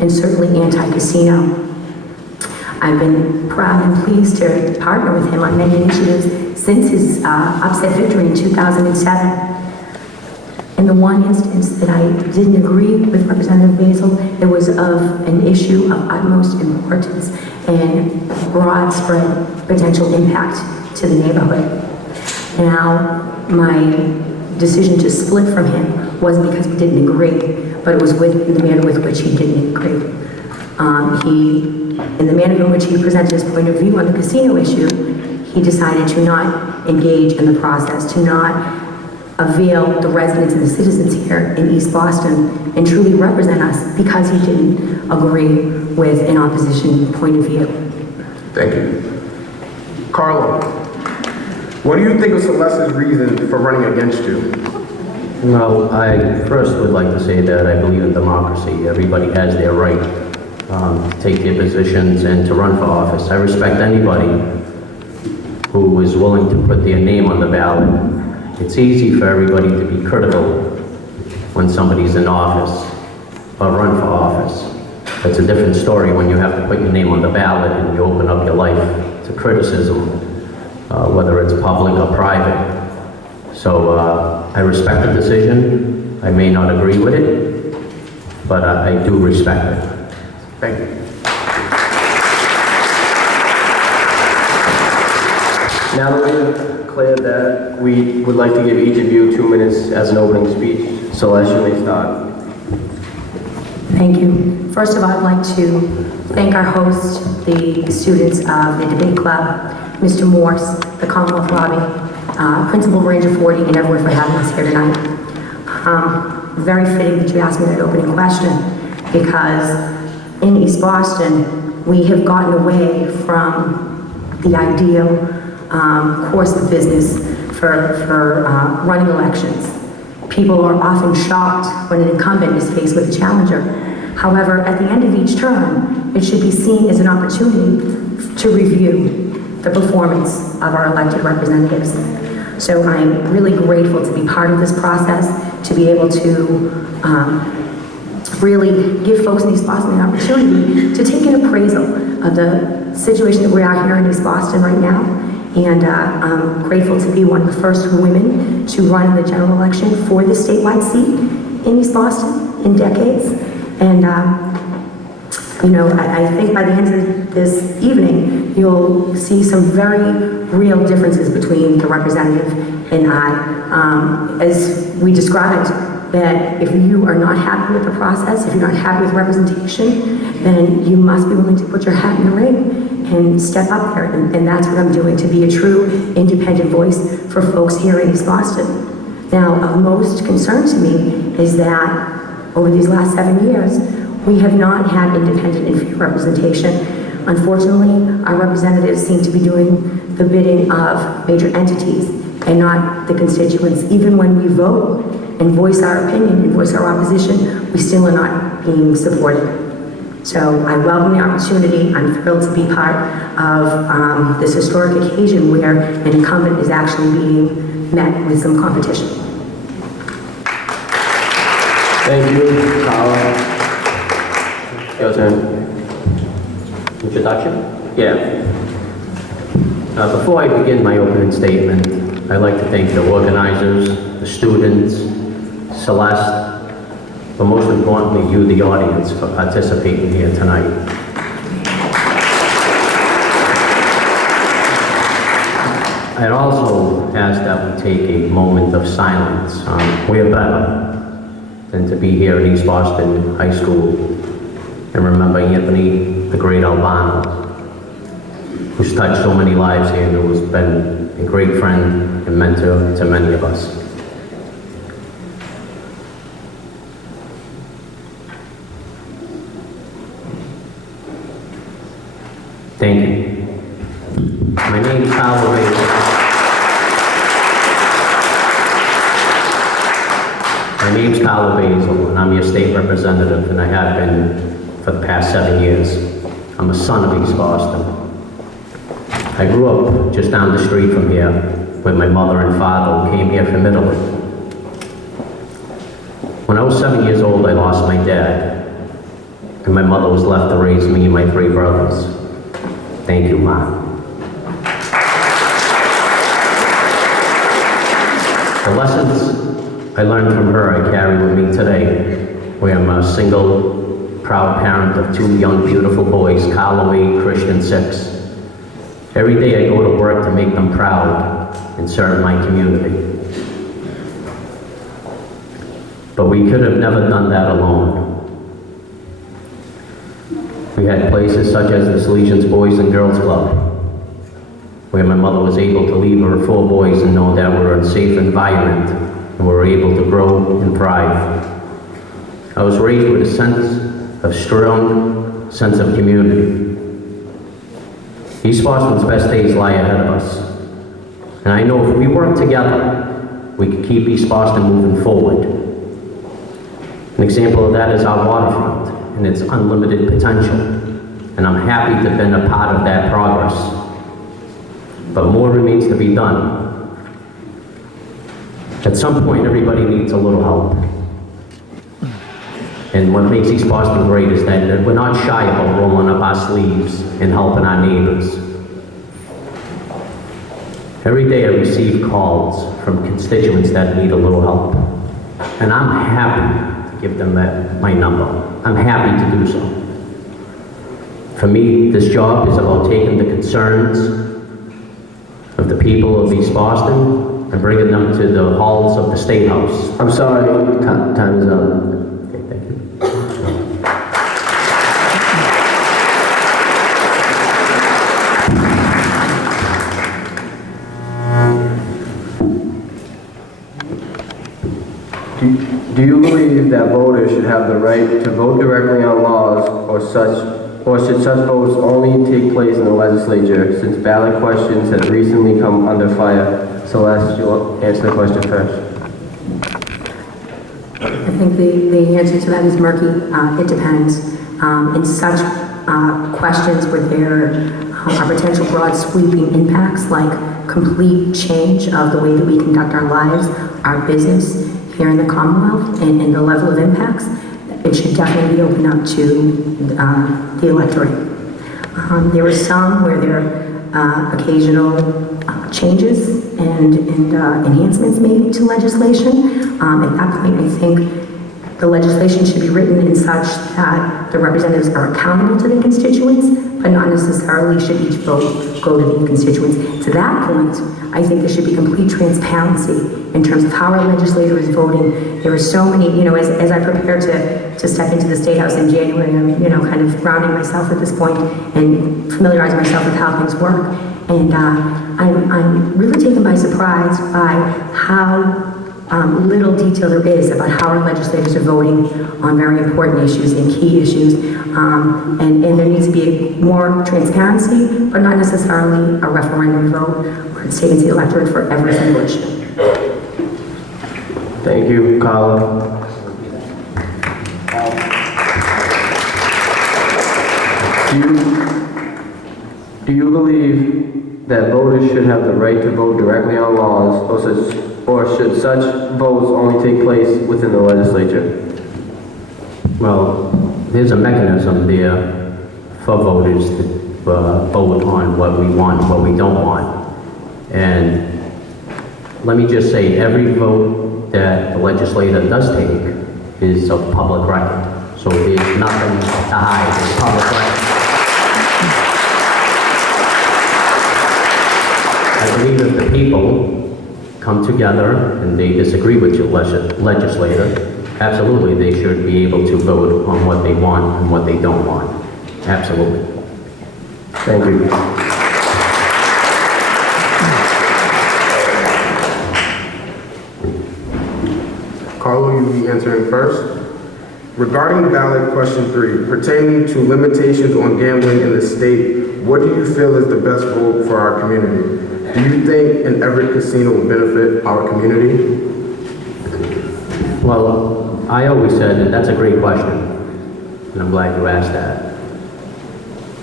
and certainly anti-casino. I've been proud and pleased to partner with him on many initiatives since his upset victory in 2007. In the one instance that I didn't agree with Representative Basile, it was of an issue of utmost importance and broad spread potential impact to the neighborhood. Now, my decision to split from him wasn't because we didn't agree, but it was with the manner with which he didn't agree. In the manner in which he presented his point of view on the casino issue, he decided to not engage in the process, to not avail the residents and the citizens here in East Boston and truly represent us because he didn't agree with an opposition point of view. Thank you. Carlo, what do you think of Celeste's reason for running against you? Well, I first would like to say that I believe in democracy. Everybody has their right to take their positions and to run for office. I respect anybody who is willing to put their name on the ballot. It's easy for everybody to be critical when somebody's in office or run for office. It's a different story when you have to put your name on the ballot and you open up your life to criticism, whether it's public or private. So I respect the decision. I may not agree with it, but I do respect it. Thank you. Now that we've declared that, we would like to give each of you 2 minutes as an opening speech. Celeste, you may start. Thank you. First of all, I'd like to thank our host, the students of the debate club, Mr. Morse, the Commonwealth Lobby, Principal Ranger 40, and everyone for having us here tonight. Very fitting that you asked me that opening question, because in East Boston, we have gotten away from the ideal course of business for running elections. People are often shocked when an incumbent is faced with a challenger. However, at the end of each term, it should be seen as an opportunity to review the performance of our elected representatives. So I'm really grateful to be part of this process, to be able to really give folks in East Boston an opportunity to take an appraisal of the situation that we are here in East Boston right now. And I'm grateful to be one of the first women to run in the general election for the statewide seat in East Boston in decades. And you know, I think by the end of this evening, you'll see some very real differences between the representative and I. As we described, that if you are not happy with the process, if you're not happy with representation, then you must be willing to put your hat in the ring and step up there. And that's what I'm doing, to be a true independent voice for folks here in East Boston. Now, of most concern to me is that over these last 7 years, we have not had independent and fair representation. Unfortunately, our representatives seem to be doing the bidding of major entities and not the constituents. Even when we vote and voice our opinion and voice our opposition, we still are not being supported. So I welcome the opportunity. I'm thrilled to be part of this historic occasion where an incumbent is actually being met with some competition. Thank you, Carlo. Your turn. Introduction? Yeah. Before I begin my opening statement, I'd like to thank the organizers, the students, Celeste, but most importantly, you, the audience, for participating here tonight. I'd also ask that we take a moment of silence. We're better than to be here at East Boston High School and remember Anthony, the great Albano, who's touched so many lives here and who's been a great friend and mentor to many of us. Thank you. My name is Carlo Basile. My name's Carlo Basile, and I'm your state representative, and I have been for the past 7 years. I'm a son of East Boston. I grew up just down the street from here with my mother and father who came here from Italy. When I was 7 years old, I lost my dad. And and my mother was left to raise me and my 3 brothers. Thank you, Ma. The lessons I learned from her I carry with me today, where I'm a single, proud parent of 2 young, beautiful boys, Carlo 8, Christian 6. Every day I go to work to make them proud and serve my community. But we could have never done that alone. We had places such as the Salesians Boys and Girls Club, where my mother was able to leave her 4 boys and know that we're in a safe environment and we're able to grow and thrive. I was raised with a strong sense of community. East Boston's best days lie ahead of us. And I know if we work together, we can keep East Boston moving forward. An example of that is our waterfront and its unlimited potential. And I'm happy to have been a part of that progress. But more remains to be done. At some point, everybody needs a little help. And what makes East Boston great is that we're not shy about rolling up our sleeves and helping our neighbors. Every day I receive calls from constituents that need a little help. And I'm happy to give them my number. I'm happy to do so. For me, this job is about taking the concerns of the people of East Boston and bringing them to the halls of the State House. I'm sorry, time is up. Okay, thank you. Do you believe that voters should have the right to vote directly on laws or should such votes only take place in the legislature since ballot questions have recently come under fire? Celeste, you'll answer the question first. I think the answer to that is murky. It depends. In such questions where there are potential broad sweeping impacts like complete change of the way that we conduct our lives, our business here in the Commonwealth, and the level of impacts, it should definitely be opened up to the electorate. There are some where there are occasional changes and enhancements made to legislation. At that point, I think the legislation should be written in such that the representatives are accountable to the constituents, but not necessarily should each vote go to the constituents. To that point, I think there should be complete transparency in terms of how our legislator is voting. There are so many, as I prepare to step into the State House in January, I'm, kind of grounding myself at this point and familiarizing myself with how things work. And I'm really taken by surprise by how little detail there is about how our legislators are voting on very important issues and key issues. And there needs to be more transparency, but not necessarily a referendum vote where it's taken to the electorate for every single issue. Thank you, Carlo. Do you believe that voters should have the right to vote directly on laws, or should such votes only take place within the legislature? Well, there's a mechanism there for voters to vote on what we want, what we don't want. And let me just say, every vote that the legislator does take is of public record. So there's nothing to hide, it's public record. I believe if the people come together and they disagree with your legislator, absolutely they should be able to vote on what they want and what they don't want. Absolutely. Thank you. Carlo, you'll be answering first. Regarding ballot question 3, pertaining to limitations on gambling in the state, what do you feel is the best vote for our community? Do you think an Everett casino will benefit our community? Well, I always said, and that's a great question, and I'm glad you asked that.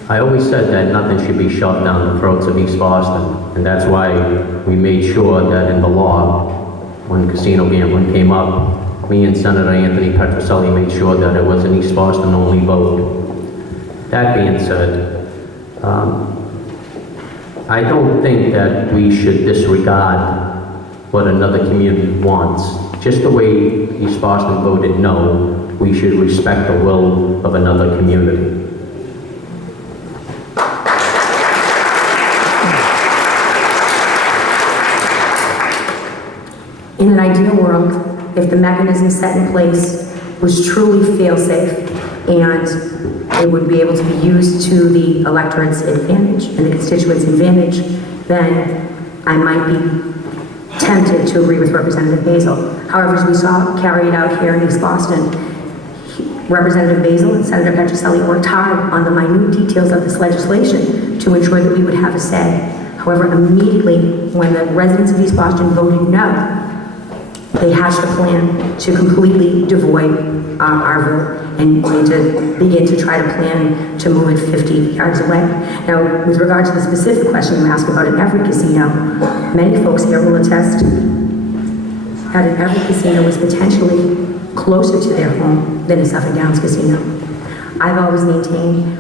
I always said that nothing should be shoved down the throats of East Boston, and that's why we made sure that in the law, when casino gambling came up, me and Senator Anthony Petroselli made sure that it was an East Boston only vote. That being said, I don't think that we should disregard what another community wants. Just the way East Boston voted no, we should respect the will of another community. In an ideal world, if the mechanism set in place was truly fail-safe and it would be able to be used to the electorate's advantage and the constituents' advantage, then I might be tempted to agree with Representative Basile. However, as we saw carried out here in East Boston, Representative Basile and Senator Petroselli worked hard on the minute details of this legislation to ensure that we would have a say. However, immediately when the residents of East Boston voted no, they hatched a plan to completely devoid our vote and to begin to try to plan to move it 50 yards away. Now, with regard to the specific question you asked about in every casino, many folks here will attest that in every casino was potentially closer to their home than a Suffolk Downs casino. I've always maintained,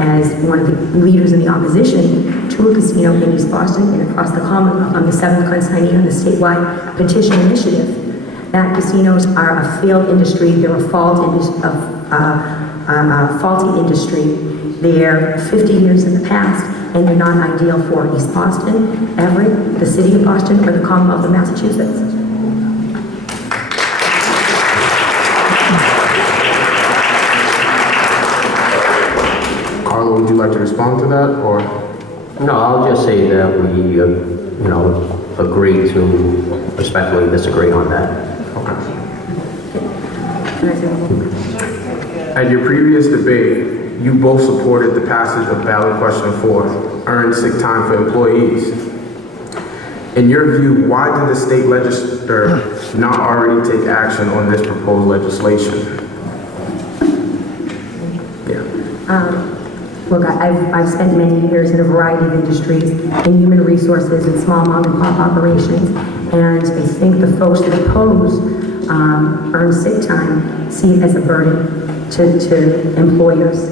as one of the leaders in the opposition to a casino in East Boston and across the Commonwealth on the 7th consignee on the statewide petition initiative, that casinos are a failed industry. They're a faulty industry. They're 50 years in the past, and they're not ideal for East Boston, Everett, the city of Boston, or the Commonwealth of Massachusetts. Carlo, would you like to respond to that, or? No, I'll just say that we, agree to respectfully disagree on that. At your previous debate, you both supported the passage of ballot question 4, earned sick time for employees. In your view, why did the state legislature not already take action on this proposed legislation? Look, I've spent many years in a variety of industries, in human resources and small mom and pop operations, and I think the folks that oppose earned sick time see it as a burden to employers.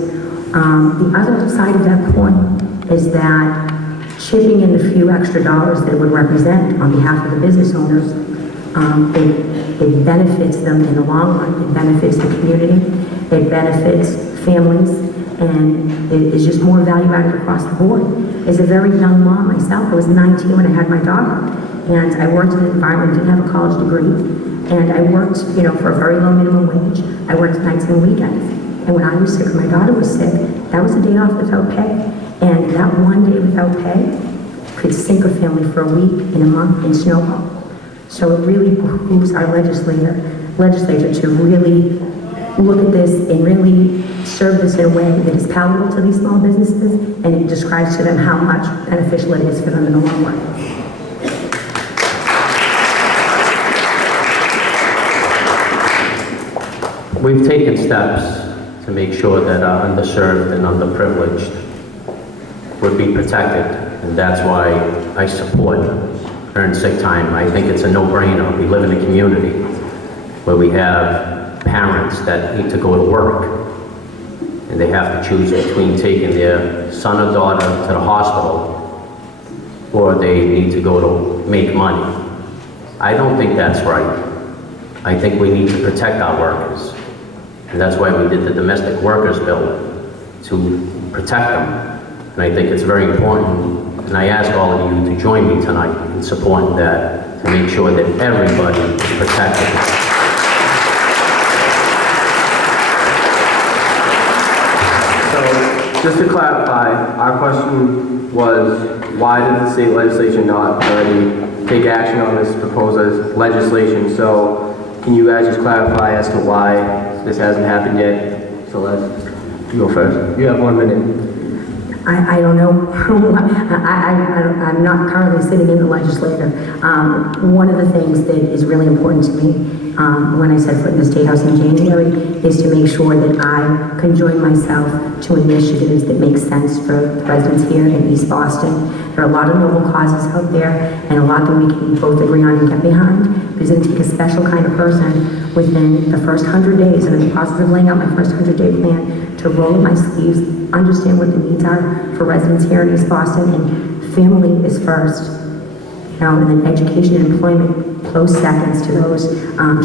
The other side of that coin is that chipping in the few extra dollars that it would represent on behalf of the business owners, it benefits them in the long run. It benefits the community. It benefits families. And it is just more value added across the board. As a very young mom myself, I was 19 when I had my daughter, and I worked in an environment, didn't have a college degree, and I worked, for a very low minimum wage. I worked nights and weekends, and when I was sick, my daughter was sick, that was a day off without pay, and that one day without pay could sink a family for a week, in a month, in snowball. So it really behooves our legislature to really look at this and really serve this in a way that is palatable to these small businesses, and it describes to them how much beneficial it is for them in the long run. We've taken steps to make sure that our underserved and underprivileged would be protected, and that's why I support earned sick time. I think it's a no-brainer. We live in a community where we have parents that need to go to work, and they have to choose between taking their son or daughter to the hospital, or they need to go to make money. I don't think that's right. I think we need to protect our workers, and that's why we did the domestic workers bill, to protect them. And I think it's very important, and I ask all of you to join me tonight in supporting that, to make sure that everybody is protected. Just to clarify, our question was, why did the state legislature not already take action on this proposed legislation? So can you guys just clarify as to why this hasn't happened yet? Celeste, you go first. You have 1 minute. I don't know. I'm not currently sitting in the legislature. One of the things that is really important to me when I set foot in the State House in January is to make sure that I can join myself to initiatives that make sense for the residents here in East Boston. There are a lot of noble causes out there, and a lot that we can both agree on and get behind. Because it takes a special kind of person within the first 100 days, and in the process of laying out my first 100-day plan, to roll up my sleeves, understand what the needs are for residents here in East Boston, and family is first. You know, and then education and employment close seconds to those.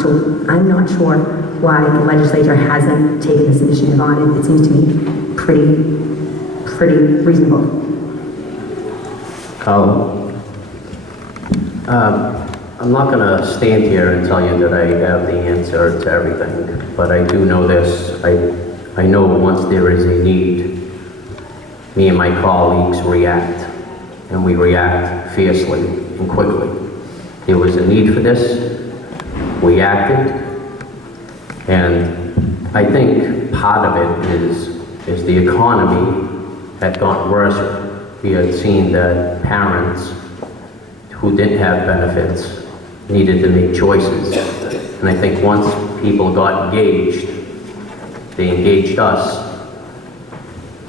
So I'm not sure why the legislature hasn't taken this initiative on it. It seems to me pretty reasonable. I'm not going to stand here and tell you that I have the answer to everything, but I do know this. I know once there is a need, me and my colleagues react, and we react fiercely and quickly. There was a need for this, we acted, and I think part of it is the economy had gotten worse. We had seen that parents who didn't have benefits needed to make choices. And I think once people got engaged, they engaged us.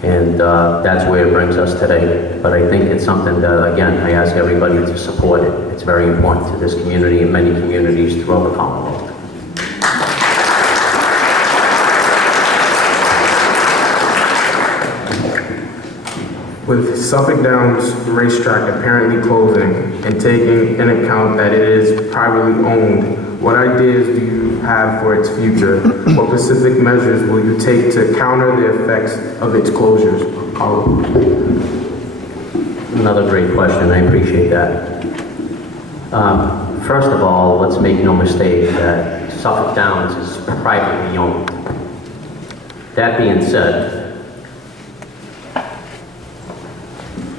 And that's where it brings us today. But I think it's something that, again, I ask everybody to support it. It's very important to this community and many communities throughout the Commonwealth. With Suffolk Downs racetrack apparently closing and taking into account that it is privately owned, what ideas do you have for its future? What specific measures will you take to counter the effects of its closures? Carlo. Another great question. I appreciate that. First of all, let's make no mistake that Suffolk Downs is privately owned. That being said,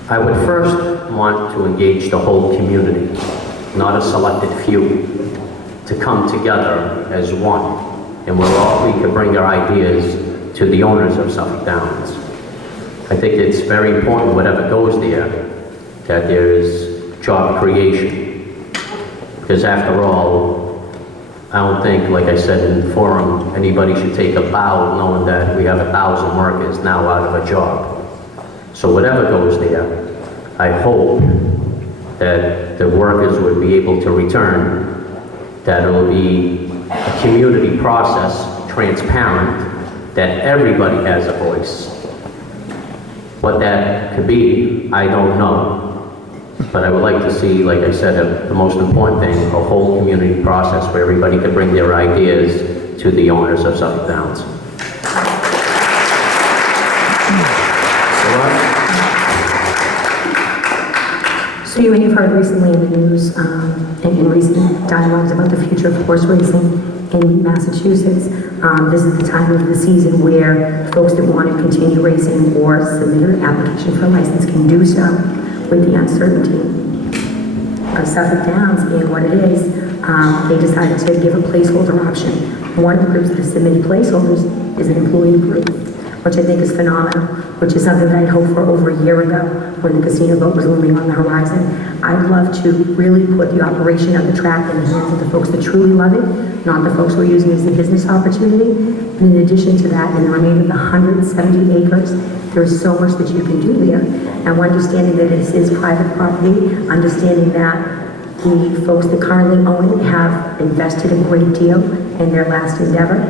I would first want to engage the whole community, not a selected few, to come together as one, and we could bring our ideas to the owners of Suffolk Downs. I think it's very important, whatever goes there, that there is job creation. Because after all, I don't think, like I said in the forum, anybody should take a bow knowing that we have 1,000 workers now out of a job. So whatever goes there, I hope that the workers would be able to return, that it will be a community process, transparent, that everybody has a voice. What that could be, I don't know. But I would like to see, like I said, the most important thing, a whole community process where everybody could bring their ideas to the owners of Suffolk Downs. So you may have heard recently in the news and in recent dialogues about the future of horse racing in Massachusetts. This is the time of the season where folks that want to continue racing or submit an application for a license can do so with the uncertainty of Suffolk Downs being what it is. They decided to give a placeholder option. One of the groups that has submitted placeholders is an employee group, which I think is phenomenal, which is something that I'd hoped for over a year ago when the casino vote was looming on the horizon. I'd love to really put the operation of the track in the hands of the folks that truly love it, not the folks who are using it as a business opportunity. And in addition to that, in the remainder of the 170 acres, there is so much that you can do there. And understanding that this is private property, understanding that the folks that currently own it have invested a great deal in their last endeavor,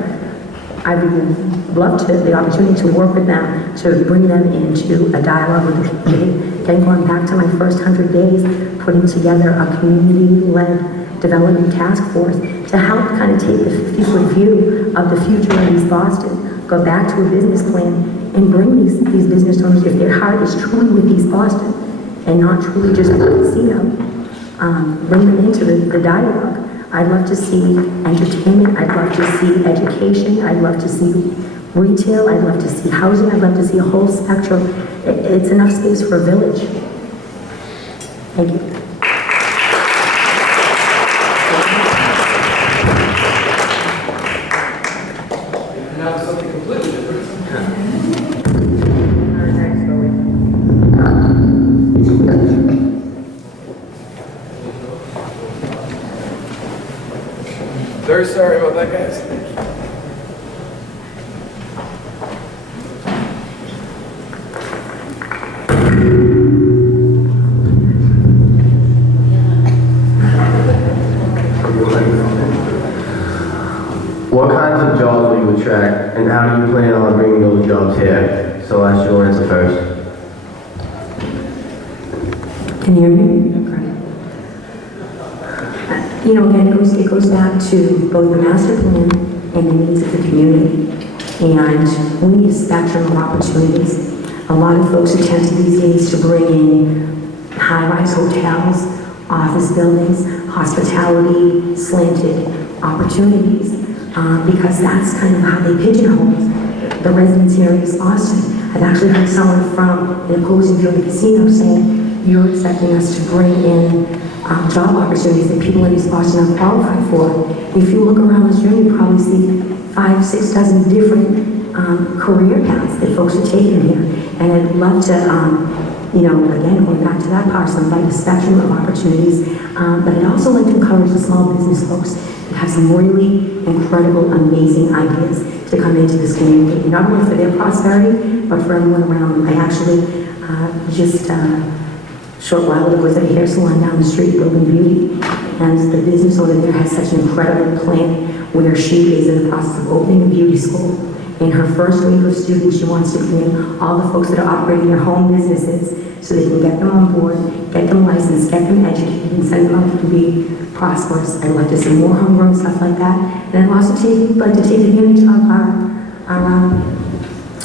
I would love to the opportunity to work with them, to bring them into a dialogue with the community. Again, going back to my first 100 days, putting together a community-led development task force to help kind of take the 50-foot view of the future of East Boston, go back to a business plan, and bring these business owners, if their heart is truly with East Boston and not truly just with the casino, bring them into the dialogue. I'd love to see entertainment, I'd love to see education, I'd love to see retail, I'd love to see housing, I'd love to see a whole spectrum. It's enough space for a village. Thank you. Now something completely different. Very sorry about that, guys. to attract, and how do you plan on bringing those jobs here? Celeste, you'll answer first. Can you hear me? You know, again, it goes back to both the master plan and the needs of the community. And we need a spectrum of opportunities. A lot of folks attempt these days to bring in high-rise hotels, office buildings, hospitality, slanted opportunities, because that's kind of how they pigeonhole the residents here in East Boston. I've actually heard someone from an opposing view of the casino saying, you're expecting us to bring in job opportunities that people in East Boston are qualified for. If you look around this room, you probably see 5, 6 dozen different career paths that folks are taking here. And I'd love to, you know, again, going back to that part, like a spectrum of opportunities, but I'd also like to encourage the small business folks that have some really incredible, amazing ideas to come into this community, not only for their prosperity, but for everyone around them. I actually just short while ago was at a hair salon down the street, Building Beauty, and the business owner there has such an incredible plan where she is in the process of opening a beauty school. In her first week of students, she wants to bring in all the folks that are operating their home businesses so they can get them on board, get them licensed, get them educated, and send them out to be prosperous. I'd like to see more homegrown stuff like that. And I'd also like to take advantage of our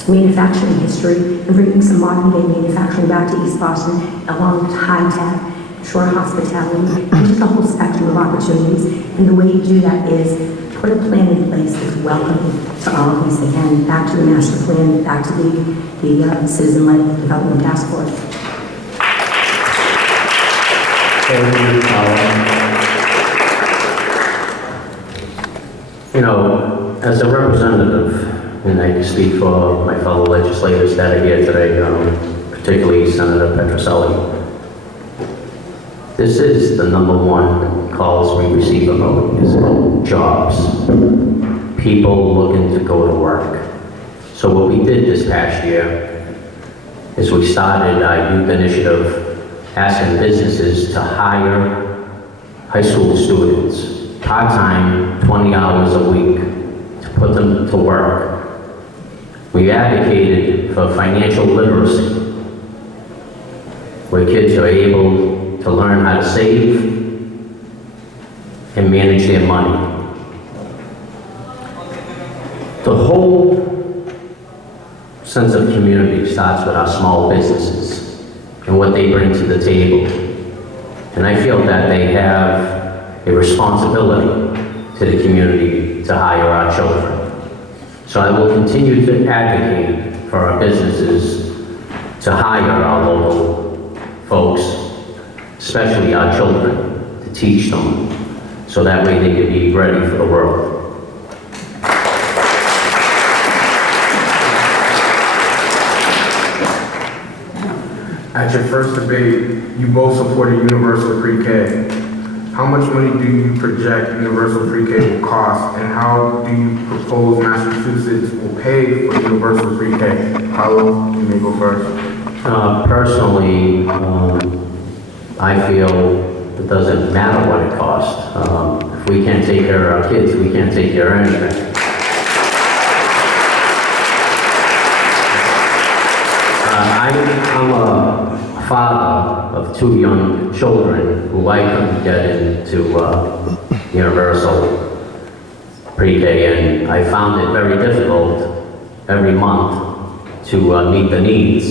manufacturing history and bringing some modern-day manufacturing back to East Boston, along with high-tech, shore hospitality, and just a whole spectrum of opportunities. And the way you do that is put a plan in place that's welcoming to all of us. Again, back to the master plan, back to the citizen-led development task force. Thank you, Carlo. You know, as a representative, and I can speak for my fellow legislators that are here today, particularly Senator Petroselli. This is the #1 calls we receive about is about jobs. People looking to go to work. So what we did this past year is we started our youth initiative asking businesses to hire high school students, part-time, 20 hours a week, to put them to work. We advocated for financial literacy, where kids are able to learn how to save and manage their money. The whole sense of community starts with our small businesses and what they bring to the table. And I feel that they have a responsibility to the community to hire our children. So I will continue to advocate for our businesses to hire our local folks, especially our children, to teach them, so that way they can be ready for the world. At your first debate, you both supported universal pre-K. How much money do you project universal pre-K will cost, and how do you propose Massachusetts will pay for universal pre-K? Carlo, you may go first. Personally, I feel it doesn't matter what it costs. If we can't take care of our kids, we can't take care of anything. I'm a father of 2 young children who I couldn't get into universal pre-K, and I found it very difficult every month to meet the needs,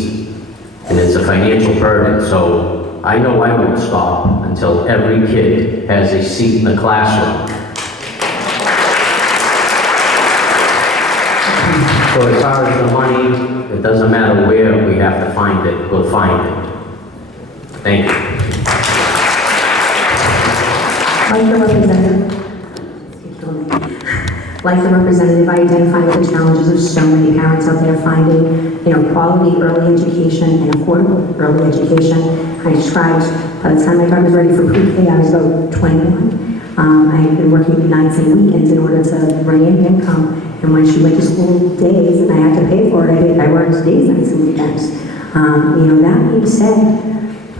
and it's a financial burden, so I know I won't stop until every kid has a seat in the classroom. So as far as the money, it doesn't matter where we have to find it, we'll find it. Thank you. Like the representative, I identify with the challenges of so many parents out there finding, quality early education and affordable early education. I tried, by the time my daughter was ready for pre-K, I was about 21. I had been working nights and weekends in order to bring in income. And when she went to school days and I had to pay for it, I worked days, nights, and weekends. That being said,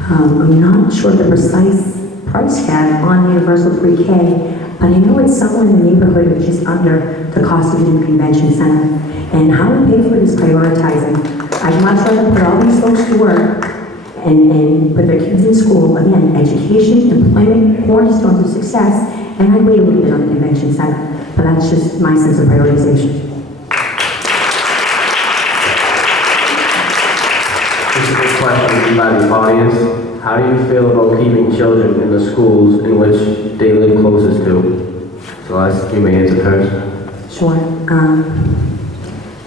I'm not sure the precise price tag on universal pre-K, but I know it's somewhere in the neighborhood which is under the cost of a new convention center. And how we pay for it is prioritizing. I'd much rather put all these folks to work and put their kids in school, again, education, employment, cornerstones of success, and I'd wait a little bit on the convention center. But that's just my sense of prioritization. This is a big question by the audience. How do you feel about keeping children in the schools in which they live closest to? Celeste, you may answer first. Sure.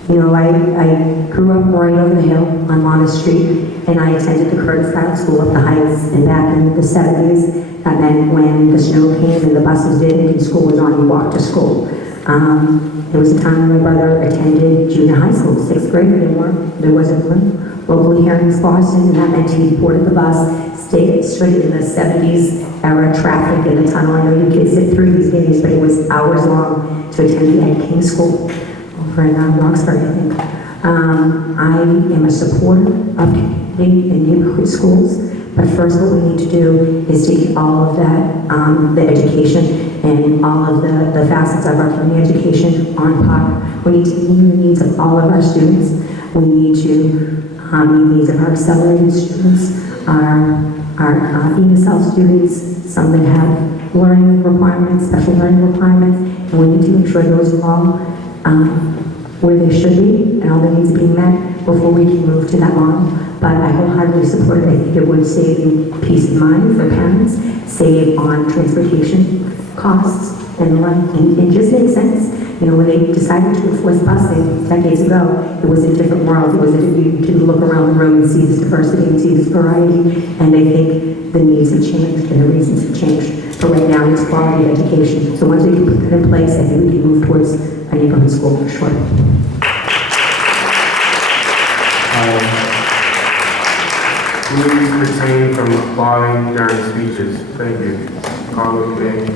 You know, I grew up right over the hill on Monmouth Street, and I attended the Curtis Island School up the Heights, and back in the 70s, and then when the snow came and the buses didn't and school was on, you walked to school. There was a time when my brother attended junior high school, 6th grade, there wasn't one locally here in Boston, and that meant he boarded the bus, stayed straight in the 70s era traffic in the tunnel. I know you kids sit through these days, but it was hours long to attend the Ed King School over in Roxbury, I think. I am a supporter of community and neighborhood schools, but first what we need to do is take all of that, the education and all of the facets of our community education on par. We need to meet the needs of all of our students. We need to meet the needs of our accelerated students, our ESL students, some that have learning requirements, special learning requirements, and we need to make sure those are all where they should be and all the needs being met before we can move to that model. But I wholeheartedly support it. I think it would save you peace of mind for parents, save on transportation costs and the like, and it just makes sense. You know, when they decided to enforce busing decades ago, it was a different world. It was you can look around the room and see this diversity and see this variety, and they think the needs have changed and the reasons have changed. But right now, it's quality education. So once we can put that in place, I think we can move towards a neighborhood school for sure. Please refrain from applauding during speeches. Thank you. Carlo Basile.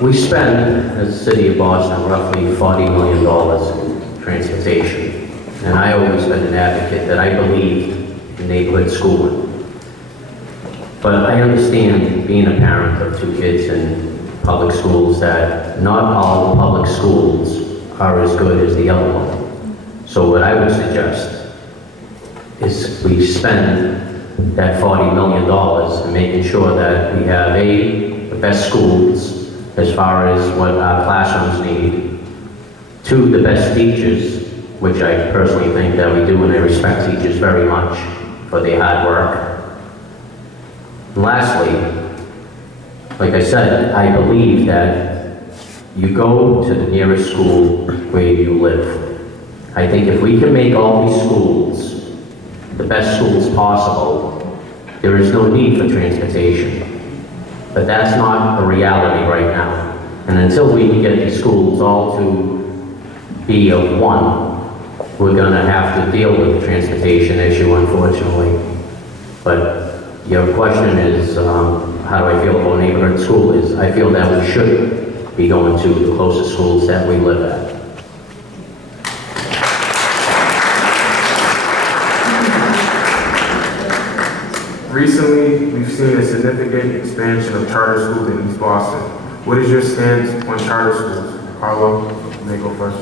We spend, as the city of Boston, roughly $40 million in transportation. And I always been an advocate that I believe in neighborhood schooling. But I understand, being a parent of 2 kids in public schools, that not all public schools are as good as the other one. So what I would suggest is we spend that $40 million in making sure that we have the best schools as far as what our classrooms need, 2, the best teachers, which I personally think that we do, and I respect teachers very much for their hard work. And lastly, like I said, I believe that you go to the nearest school where you live. I think if we can make all these schools the best schools possible, there is no need for transportation. But that's not a reality right now. And until we can get these schools all to be of one, we're gonna have to deal with the transportation issue, unfortunately. But your question is, how do I feel about neighborhood school is, I feel that we should be going to the closest schools that we live at. Recently, we've seen a significant expansion of charter schools in East Boston. What is your stance on charter schools? Carlo, you may go first.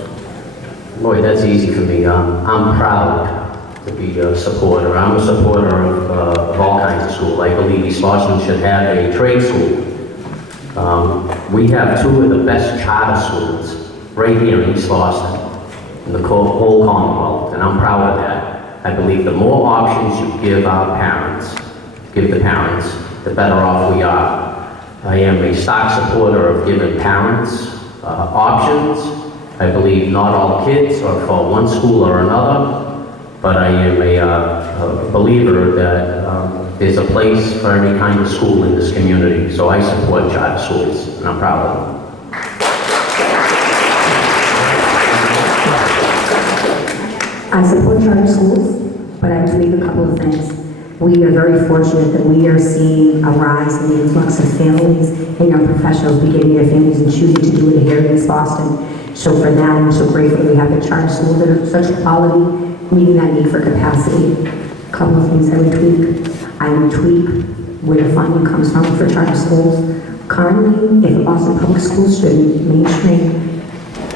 Boy, that's easy for me. I'm proud to be a supporter. I'm a supporter of all kinds of schools. I believe East Boston should have a trade school. We have 2 of the best charter schools right here in East Boston, in the whole Commonwealth, and I'm proud of that. I believe the more options you give our parents, give the parents, the better off we are. I am a stock supporter of giving parents options. I believe not all kids are for one school or another, but I am a believer that there's a place for every kind of school in this community. So I support charter schools, and I'm proud of them. I support charter schools, but I believe a couple of things. We are very fortunate that we are seeing a rise in the influx of families and young professionals beginning their families and choosing to do it here in East Boston. So for that, I'm so grateful that we have the charter schools that are such quality, meeting that need for capacity. A couple of things I would tweak. I would tweak where the funding comes from for charter schools. Currently, if a Boston Public School student, mainstream,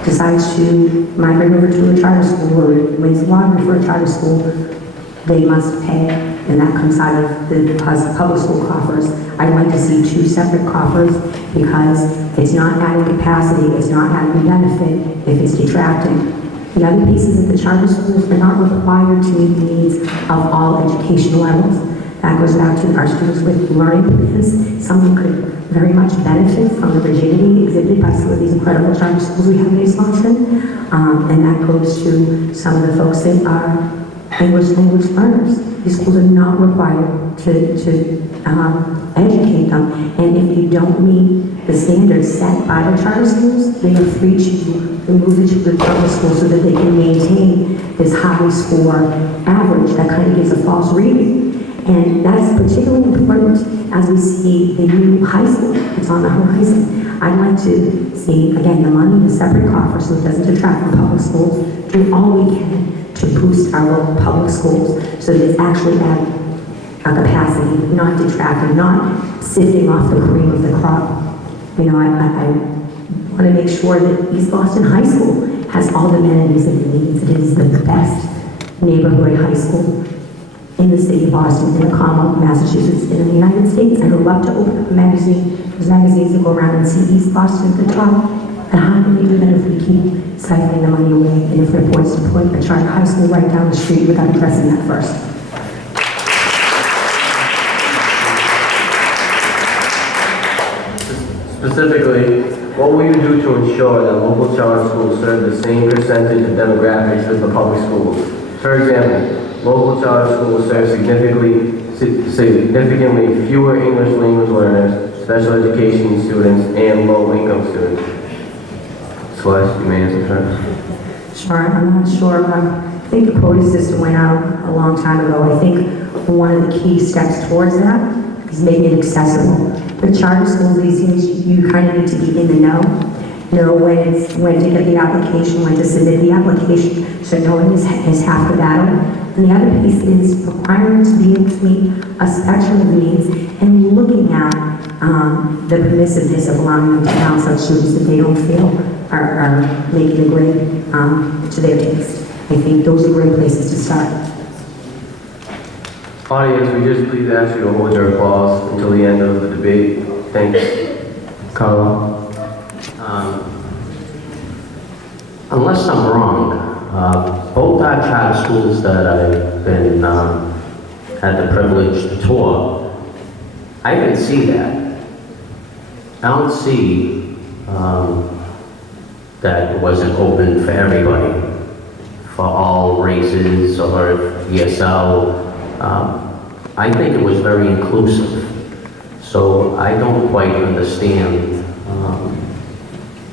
decides to migrate over to a charter school or wins the lottery for a charter school, they must pay, and that comes out of the public school coffers. I'd like to see two separate coffers because it's not adding capacity, it's not adding benefit if it's detracting. The other pieces of the charter schools are not required to meet the needs of all education levels. That goes back to our students with learning plans. Someone could very much benefit from the rigidity exhibited by some of these incredible charter schools we have in East Boston. And that goes to some of the folks that are English language learners. These schools are not required to educate them. And if you don't meet the standards set by the charter schools, they are free to remove it to the public schools so that they can maintain this high score average that kind of gives a false reading. And that's particularly important as we see the new high school that's on the horizon. I'd like to see, again, the money in a separate coffer so it doesn't detract from public schools, do all we can to boost our local public schools so that it's actually adding a capacity, not detracting, not sifting off the cream of the crop. You know, I want to make sure that East Boston High School has all the amenities that it needs. It is the best neighborhood high school in the city of Boston, in the Commonwealth of Massachusetts, and in the United States. I would love to open up a magazine, those magazines that go around and see East Boston at the top. And how can we do that if we keep siphoning the money away? And if there are points to put a charter high school right down the street without addressing that first? Specifically, what will you do to ensure that local charter schools serve the same percentage of demographics as the public schools? For example, local charter schools serve significantly fewer English language learners, special education students, and low-income students. Celeste, you may answer first. Sure, I'm not sure. I think the quota system went out a long time ago. I think one of the key steps towards that is making it accessible. The charter schools these days, you kind of need to be in the know when to get the application, when to submit the application, so knowing is half the battle. And the other piece is requiring to be able to meet a spectrum of needs and looking at the permissiveness of allowing them to bounce on students that they don't feel are making the grade to their taste. I think those are great places to start. Audience, we just please ask you to hold your applause until the end of the debate. Thanks. Carlo? Unless I'm wrong, both our charter schools that I've been, had the privilege to tour, I didn't see that. I don't see that it wasn't open for everybody, for all races or ESL. I think it was very inclusive. So I don't quite understand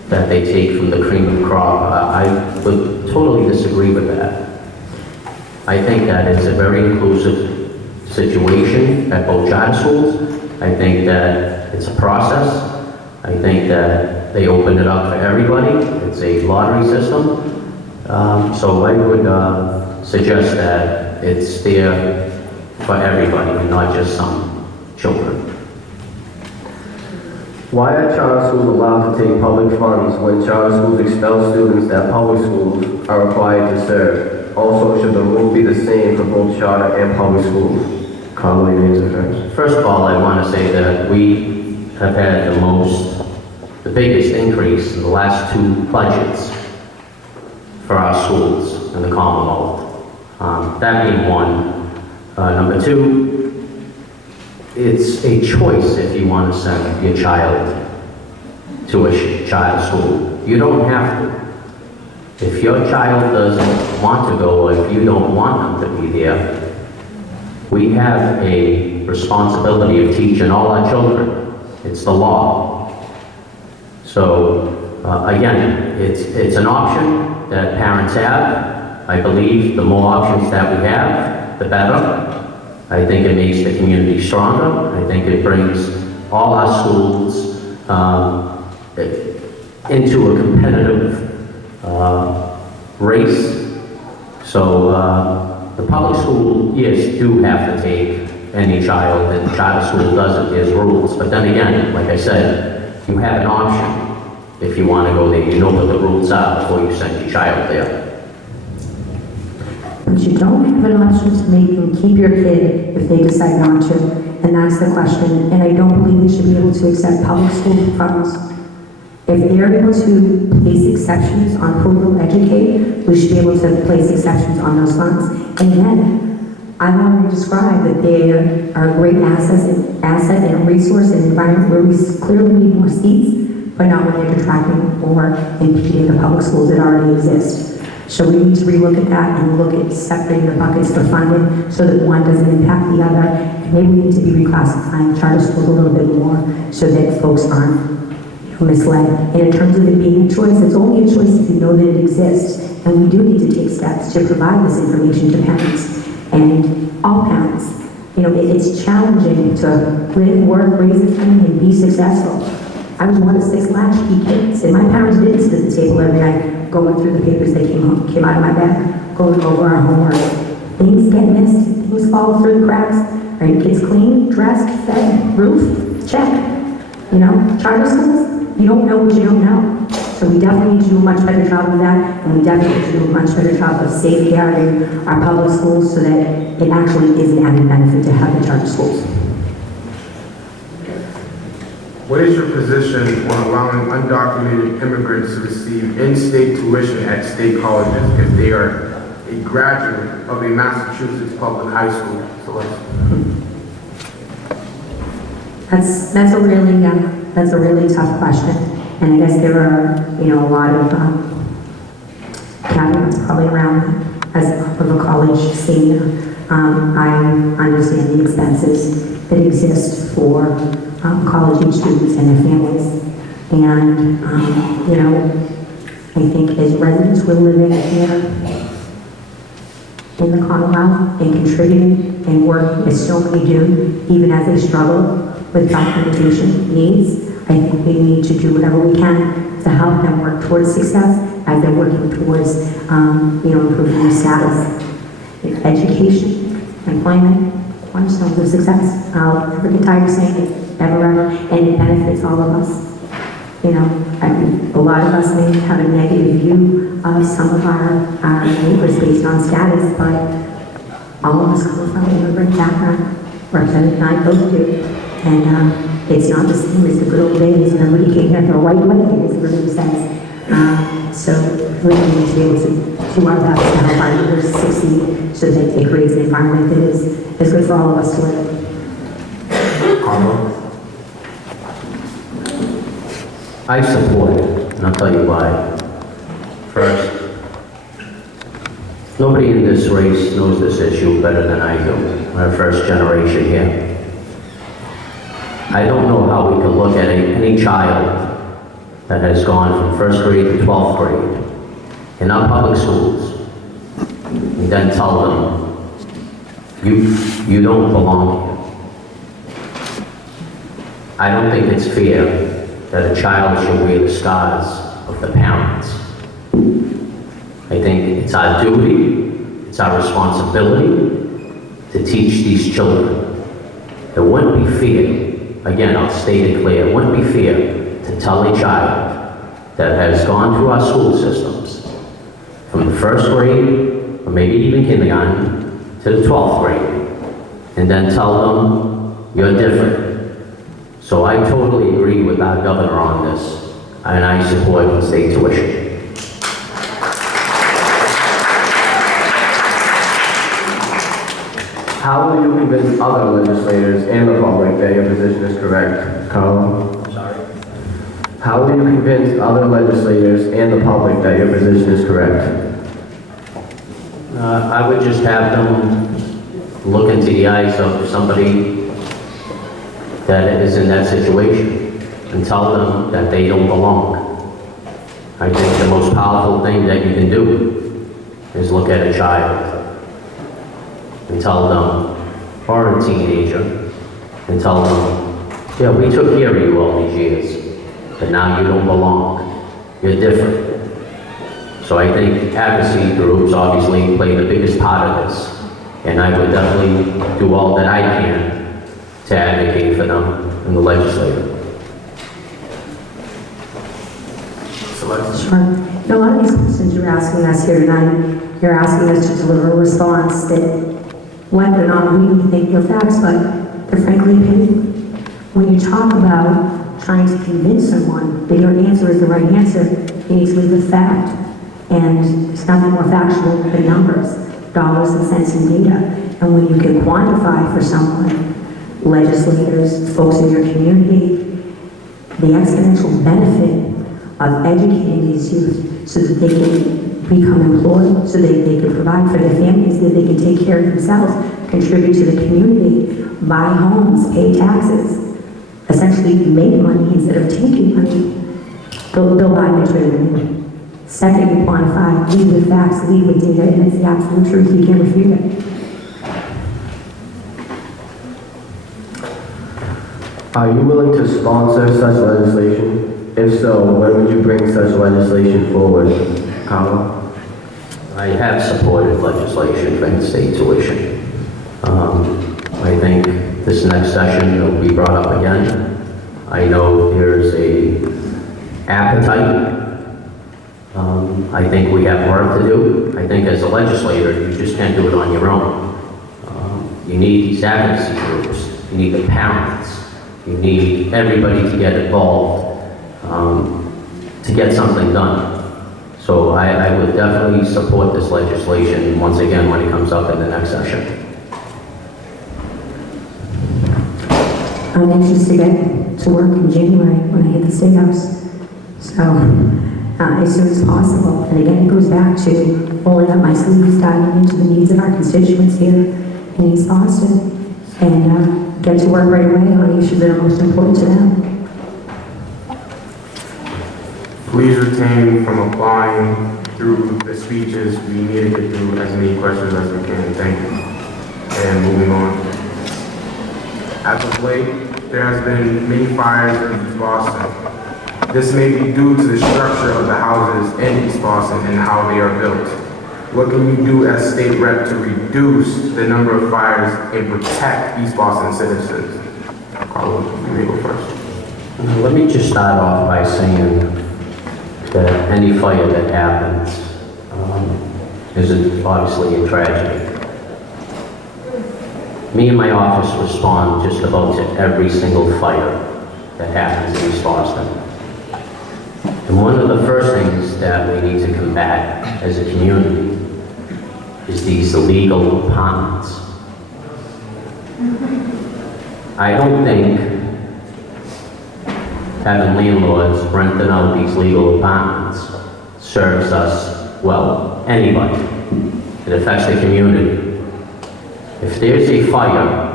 that they take from the cream of the crop. I would totally disagree with that. I think that it's a very inclusive situation at both charter schools. I think that it's a process. I think that they open it up for everybody. It's a lottery system. So I would suggest that it's there for everybody and not just some children. Why are charter schools allowed to take public funds when charter schools expel students that public schools are required to serve? Also, should the rule be the same for both charter and public schools? Carlo, you answer first. First of all, I want to say that we have had the biggest increase in the last two budgets for our schools in the Commonwealth. That being one. Number two, it's a choice if you want to send your child to a charter school. You don't have to. If your child doesn't want to go, or if you don't want them to be there, we have a responsibility of teaching all our children. It's the law. So, again, it's an option that parents have. I believe the more options that we have, the better. I think it makes the community stronger. I think it brings all our schools into a competitive race. So the public school, yes, do have to take any child, and charter school does it, there's rules. But then again, like I said, you have an option if you want to go there. You know what the rules are before you send your child there. But you don't have an option to make them keep your kid if they decide not to. And that's the question. And I don't believe they should be able to accept public school funds. If they're able to place exceptions on who will educate, we should be able to place exceptions on those funds. And then, I want to describe that they are a great asset and a resource in an environment where we clearly need more seats, but not when they're detracting or impeding the public schools that already exist. So we need to relook at that and look at separating the buckets for funding so that one doesn't impact the other. And maybe we need to be reclassifying charter schools a little bit more so that folks aren't misled. And in terms of it being a choice, it's only a choice if you know that it exists. And we do need to take steps to provide this information to parents and all parents. You know, it's challenging to live, work, raise a family, and be successful. I was one of 6 latchkey kids, and my parents didn't sit at the table every night going through the papers that came out of my bag, going over our homework. Things get missed, things fall through the cracks. Are your kids clean, dressed, fed, roof? Check. You know, charter schools, you don't know what you don't know. So we definitely need to do a much better job of that, and we definitely need to do a much better job of safeguarding our public schools so that it actually is an added benefit to have the charter schools. What is your position on allowing undocumented immigrants to receive in-state tuition at state colleges if they are a graduate of a Massachusetts public high school? That's a really tough question, and I guess there are a lot of caveats probably around that. As of a college senior, I understand the expenses that exist for college-age students and their families, and I think as residents we're living here in the Commonwealth and contributing and working as so many do, even as they struggle with documentation needs. I think we need to do whatever we can to help them work towards success as they're working towards, improving their status. Education, employment, cornerstones of success. I'll never get tired of saying it, ever, and it benefits all of us. A lot of us may have a negative view of some of our neighbors based on status, but all of us come from an immigrant background. Representative and I both do. And it's not the same as the good old days. Nobody came here the right way, as Ruben says. So we need to be able to do our best to help our neighbors succeed so that it creates an environment that is good for all of us to live. Carlo? I support it, and I'll tell you why. First, nobody in this race knows this issue better than I do. I'm a first generation here. I don't know how we can look at any child that has gone from first grade to 12th grade in our public schools and then tell them, you don't belong here. I don't think it's fair that a child should wear the scars of the parents. I think it's our duty, it's our responsibility to teach these children. It wouldn't be fair. Again, I'll state it clear, it wouldn't be fair to tell a child that has gone through our school systems from the first grade, or maybe even kindergarten, to the 12th grade, and then tell them, you're different. So I totally agree with our governor on this, and I support state tuition. How will you convince other legislators and the public that your position is correct, Carlo? Sorry. How will you convince other legislators and the public that your position is correct? I would just have them look into the eyes of somebody that is in that situation and tell them that they don't belong. I think the most powerful thing that you can do is look at a child and tell them, or a teenager, and tell them, yeah, we took care of you all these years, but now you don't belong. You're different. So I think advocacy groups obviously play the biggest part of this. And I would definitely do all that I can to advocate for them in the legislature. Celeste? Sure. A lot of these questions you're asking us here tonight, you're asking us to deliver a response that whether or not we think they're facts, but they're frankly opinion. When you talk about trying to convince someone that your answer is the right answer, you need to leave with fact. And there's nothing more factual than numbers, dollars and cents and data. And when you can quantify for someone, legislators, folks in your community, the exponential benefit of educating these youth so that they can become employed, so that they can provide for their families, that they can take care of themselves, contribute to the community, buy homes, pay taxes, essentially make money instead of taking money, they'll buy much better than you. Second, you quantify, lead with facts, lead with data, and it's the absolute truth, you can't refute it. Are you willing to sponsor such legislation? If so, when would you bring such legislation forward? Carlo? I have supported legislation for in-state tuition. I think this next session will be brought up again. I know there's a appetite. I think we have work to do. I think as a legislator, you just can't do it on your own. You need these advocacy groups. You need the parents. You need everybody to get involved to get something done. So I would definitely support this legislation once again when it comes up in the next session. I'm anxious to get to work in January when I hit the State House. So, as soon as possible. And again, it goes back to rolling up my sleeves, diving into the needs of our constituents here in East Boston, and get to work right away on issues that are most important to them. Please refrain from applying through the speeches. We need to get through as many questions as we can. Thank you. And moving on. As of late, there has been many fires in East Boston. This may be due to the structure of the houses in East Boston and how they are built. What can you do as state rep to reduce the number of fires and protect East Boston citizens? Carlo, you may go first. Let me just start off by saying that any fire that happens is obviously a tragedy. Me and my office respond just about to every single fire that happens in East Boston. And one of the first things that we need to combat as a community is these illegal apartments. I don't think having landlords renting out these legal apartments serves us well, anybody. It affects the community. If there's a fire,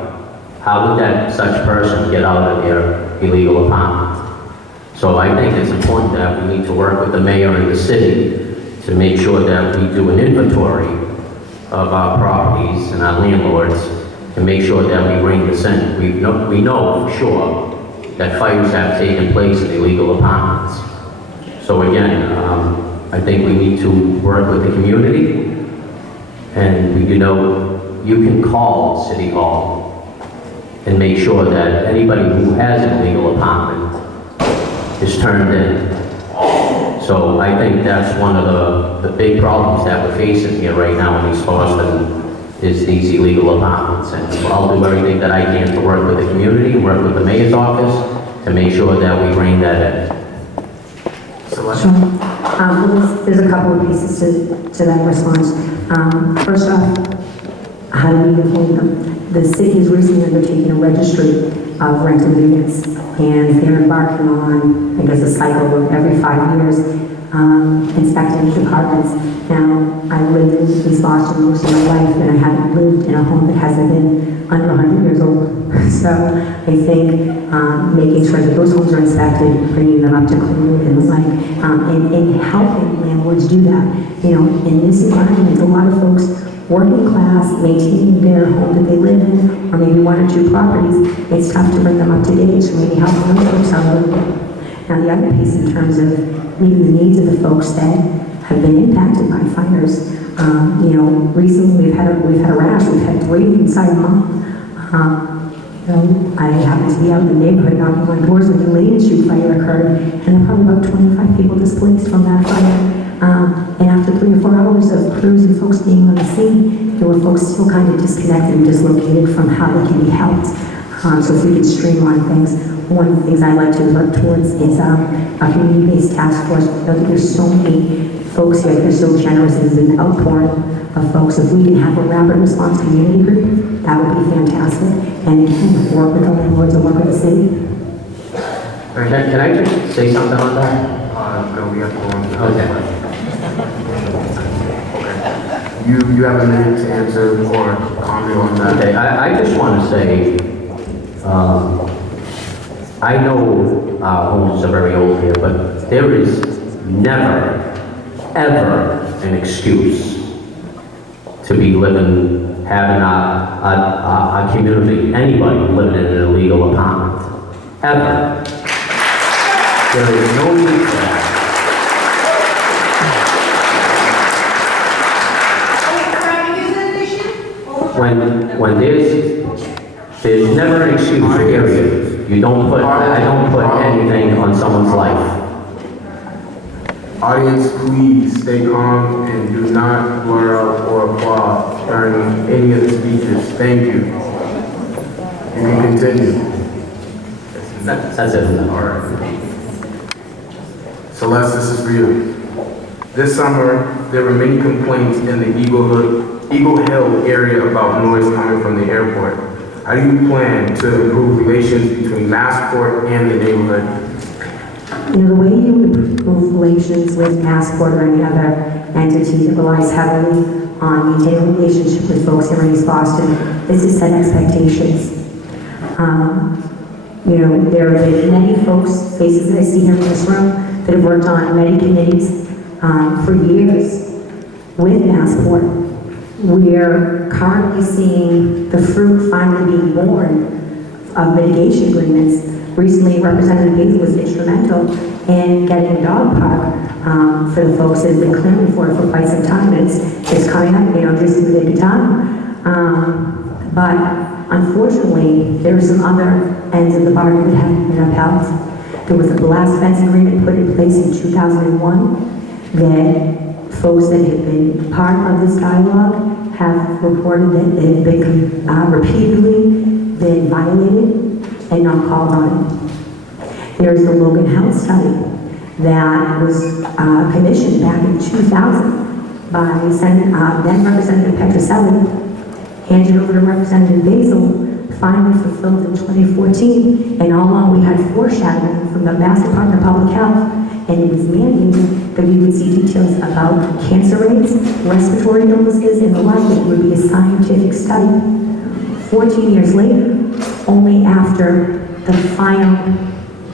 how would that such person get out of their illegal apartment? So I think it's important that we need to work with the mayor and the city to make sure that we do an inventory of our properties and our landlords and make sure that we rein this in. We know for sure that fires have taken place in illegal apartments. So again, I think we need to work with the community, and you can call City Hall and make sure that anybody who has an illegal apartment is turned in. So I think that's one of the big problems that we're facing here right now in East Boston is these illegal apartments. And I'll do everything that I can to work with the community and work with the mayor's office to make sure that we rein that in. Sure. There's a couple of pieces to that response. First off, how do we hold them? The city has recently undertaken a registry of rental units, and they're embarking on, I guess, a cycle of every 5 years inspecting the apartments. Now, I lived in East Boston most of my life, and I haven't lived in a home that hasn't been under 100 years old. So I think making sure that those homes are inspected, bringing them up to code and the like, and helping landlords do that. In this environment, a lot of folks working class, maintaining their home that they live in, or maybe 1 or 2 properties, it's tough to bring them up to date, so maybe help those folks out a little bit. Now, the other piece in terms of meeting the needs of the folks that have been impacted by fires, Recently we've had a rash. We've had 3 inside a month. I happened to be out in the neighborhood knocking on doors when the Lane Street fire occurred, and there were probably about 25 people displaced from that fire. And after 3 or 4 hours of crews and folks being on the scene, there were folks still kind of disconnected and dislocated from how they can be helped. So if we could streamline things, one of the things I like to work towards is a community-based task force. There's so many folks here that are so generous. There's an outpouring of folks. If we can have a rapid response community group, that would be fantastic. And work with the landlords and work with the city. Can I just say something on that? No, we have to go on. Okay. You have a minute to answer or comment on that. Okay, I just want to say, I know our homes are very old here, but there is never, ever an excuse to be living, having our community, anybody living in an illegal apartment. Ever. There is no need for that. When there's never an excuse, period. I don't put anything on someone's life. Audience, please stay calm and do not blur out or applaud during any of the speeches. Thank you. You can continue. That's it. All right. Celeste, this is for you. This summer, there were many complaints in the Eagle Hill area about noise coming from the airport. How do you plan to improve relations between Massport and the neighborhood? The way you improve relations with Massport or any other entity that relies heavily on maintaining a relationship with folks here in East Boston is to set expectations. There have been many folks, faces that I see here in this room, that have worked on many committees for years with Massport. We're currently seeing the fruit finally being born of mitigation agreements. Recently, Representative Basile was instrumental in getting a dog park for the folks that have been clamoring for it for quite some time. It's coming up, just in the nick of time. But unfortunately, there are some other ends of the bargain that haven't been upheld. There was a glass fence agreement put in place in 2001 that folks that have been part of this dialogue have reported that they've been repeatedly been violated and not called on. There's the Logan Health study that was commissioned back in 2000 by then Representative Petroselli, handed over to Representative Basile, finally fulfilled in 2014, and all along we had foreshadowing from the Mass Department of Public Health, and it was mandated that we would see details about cancer rates, respiratory illnesses, and the like. It would be a scientific study. 14 years later, only after the final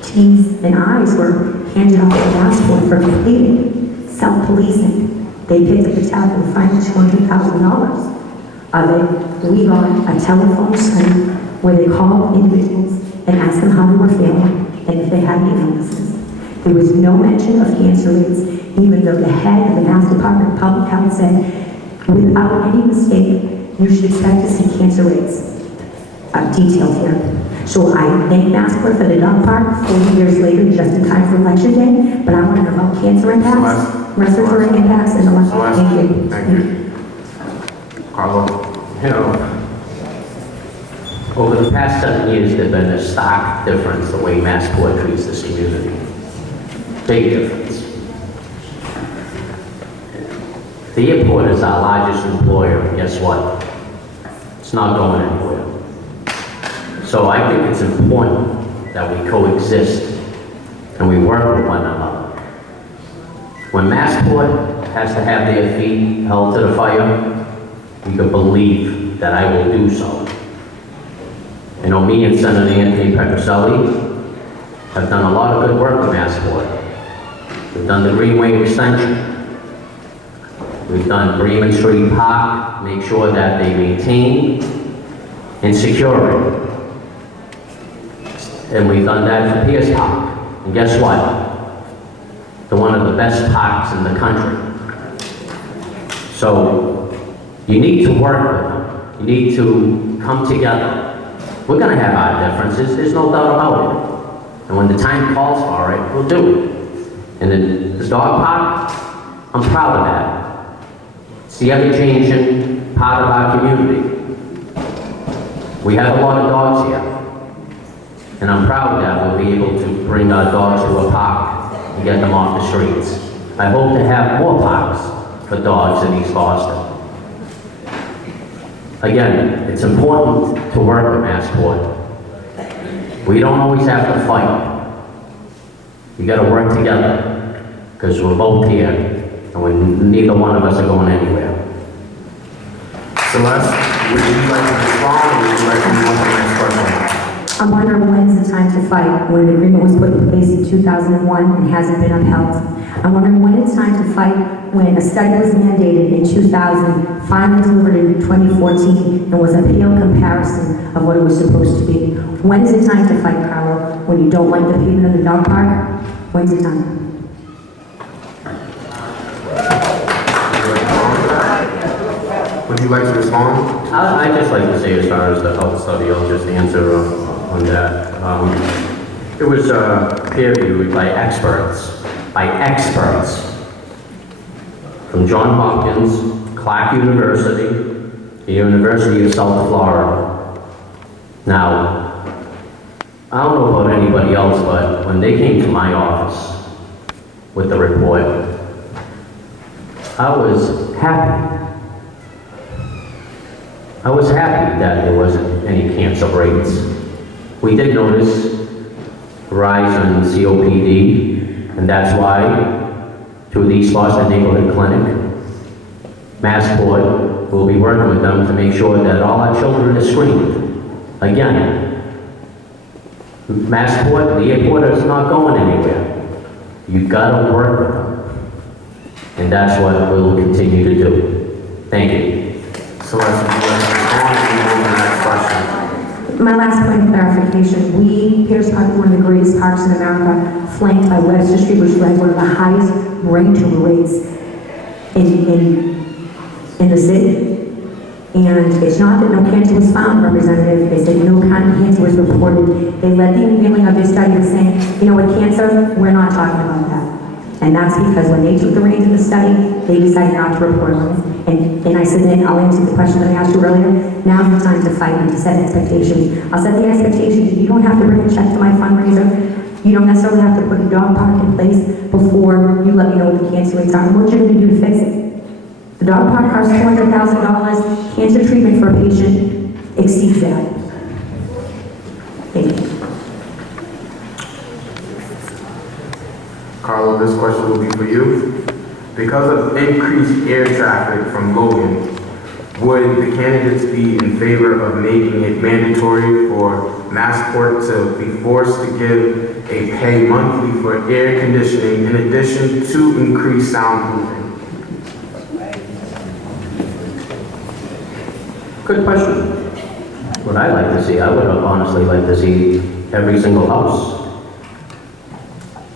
T's and I's were handed off to Massport for completing self-policing, they picked up the tab and fined $200,000 of it. We got a telephone study where they called individuals and asked them how they were feeling and if they had any illnesses. There was no mention of cancer rates, even though the head of the Mass Department of Public Health said, without any mistake, you should expect to see cancer rates detailed here. So I thank Massport for the dog park 40 years later, just in time for election day, but I want to know about cancer impacts, respiratory impacts, and the like. Thank you. Thank you. Carlo. Over the past 7 years, there's been a stark difference the way Massport treats this community. Big difference. The airport is our largest employer, and guess what? It's not going anywhere. So I think it's important that we coexist and we work with one another. When Massport has to have their feet held to the fire, you can believe that I will do so. Me and Senator Anthony Petroselli have done a lot of good work with Massport. We've done the Greenway extension. We've done Bremen Street Park, make sure that they maintain and secure it. And we've done that for Pierce Park. And guess what? They're one of the best parks in the country. So you need to work with them. You need to come together. We're gonna have our differences, there's no doubt about it. And when the time calls for it, we'll do it. And the dog park, I'm proud of that. It's the ever-changing part of our community. We have a lot of dogs here. And I'm proud that we'll be able to bring our dogs to a park and get them off the streets. I hope to have more parks for dogs in East Boston. Again, it's important to work with Massport. We don't always have to fight. We gotta work together, because we're both here, and neither one of us are going anywhere. Celeste, would you like to respond, or would you like to move on to the next question? I'm wondering when is the time to fight, when the agreement was put in place in 2001 and hasn't been upheld. I'm wondering when it's time to fight when a study was mandated in 2000, finally delivered in 2014, and was a pale comparison of what it was supposed to be. When is it time to fight, Carlo? When you don't like the pavement of the dog park? When's it time? Would you like to respond? I'd just like to say, as far as the health study, I'll just answer on that. It was peer-reviewed by experts from Johns Hopkins, Clark University, the University of South Florida. Now, I don't know about anybody else, but when they came to my office with the report, I was happy. I was happy that there wasn't any cancer rates. We did notice a rise in COPD, and that's why, through the East Boston Neighborhood Clinic, Massport will be working with them to make sure that all our children are screened. Again, Massport, the airport is not going anywhere. You gotta work with them. And that's what we'll continue to do. Thank you. Celeste, would you like to respond, or move on to the next question? My last point of clarification, Pierce Park is one of the greatest parks in America, flanked by Webster Street, which has one of the highest brain tumor rates in the city. And it's not that no cancer was found, Representative, they said no cancer was reported. They led the unveiling of their study with saying, you know what, cancer, we're not talking about that. And that's because when they took the reins of the study, they decided not to report on it. And I said, then I'll answer the question that I asked you earlier. Now's the time to fight and to set expectations. I'll set the expectations. You don't have to bring a check to my fundraiser. You don't necessarily have to put a dog park in place before you let me know what the cancer rates are. What you're going to do to fix it? The dog park costs $200,000. Cancer treatment for a patient exceeds that. Thank you. Carlo, this question will be for you. Because of increased air traffic from Logan, would the candidates be in favor of making it mandatory for Massport to be forced to give a pay monthly for air conditioning in addition to increased soundproofing? Good question. What I'd like to see, I would honestly like to see every single house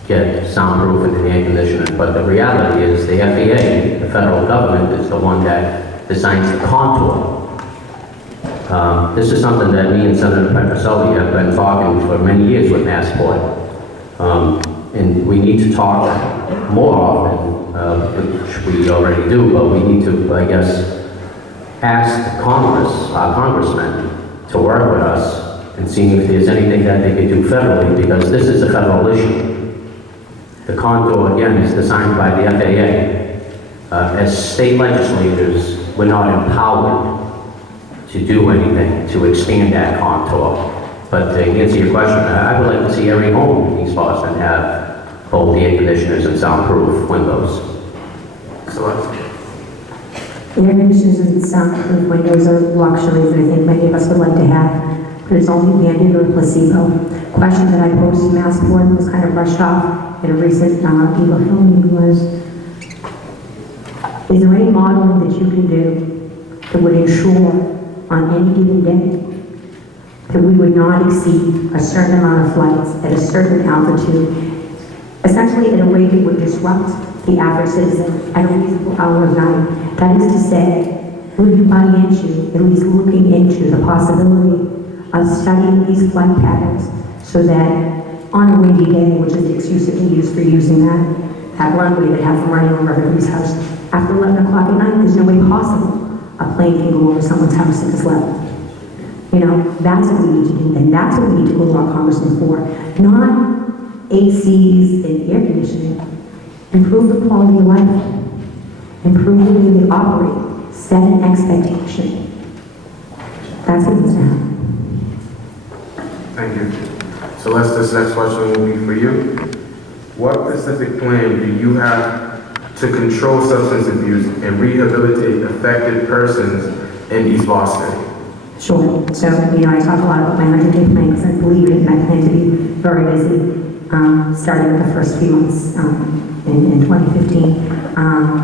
get soundproof and air conditioning, but the reality is the FAA, the federal government, is the one that designs the contour. This is something that me and Senator Petroselli have been talking for many years with Massport. And we need to talk more often, which we already do, but we need to, I guess, ask Congress, our congressmen, to work with us and see if there's anything that they could do federally, because this is a federal issue. The contour, again, is designed by the FAA. As state legislators, we're not empowered to do anything to expand that contour. But to answer your question, I would like to see every home in East Boston have both air conditioners and soundproof windows. Celeste? Air conditioners and soundproof windows are luxuries that I think many of us would like to have, but it's only banded or placebo. Question that I posed to Massport was kind of brushed off in a recent Eagle Hill meeting was, is there any modeling that you can do that would ensure on any given day that we would not exceed a certain amount of flights at a certain altitude, essentially at a rate that would disrupt the average citizen at a reasonable hour of night. That is to say, will you buy into, at least looking into the possibility of studying these flight patterns so that on a windy day, which is the excuse that we use for using that runway that have them running over everybody's house, after 11 o'clock at night, there's no way possible a plane can go over someone's house at this level. You know, that's what we need to do, and that's what we need to go to our congressmen for. Not ACs and air conditioning. Improve the quality of life. Improve the way they operate. Set an expectation. That's what needs to happen. Thank you. Celeste, this next question will be for you. What specific plan do you have to control substance abuse and rehabilitate affected persons in East Boston? Sure. So, I talk a lot about my 100-day plan because I believe in it, and I plan to be very busy, starting with the first few months in 2015.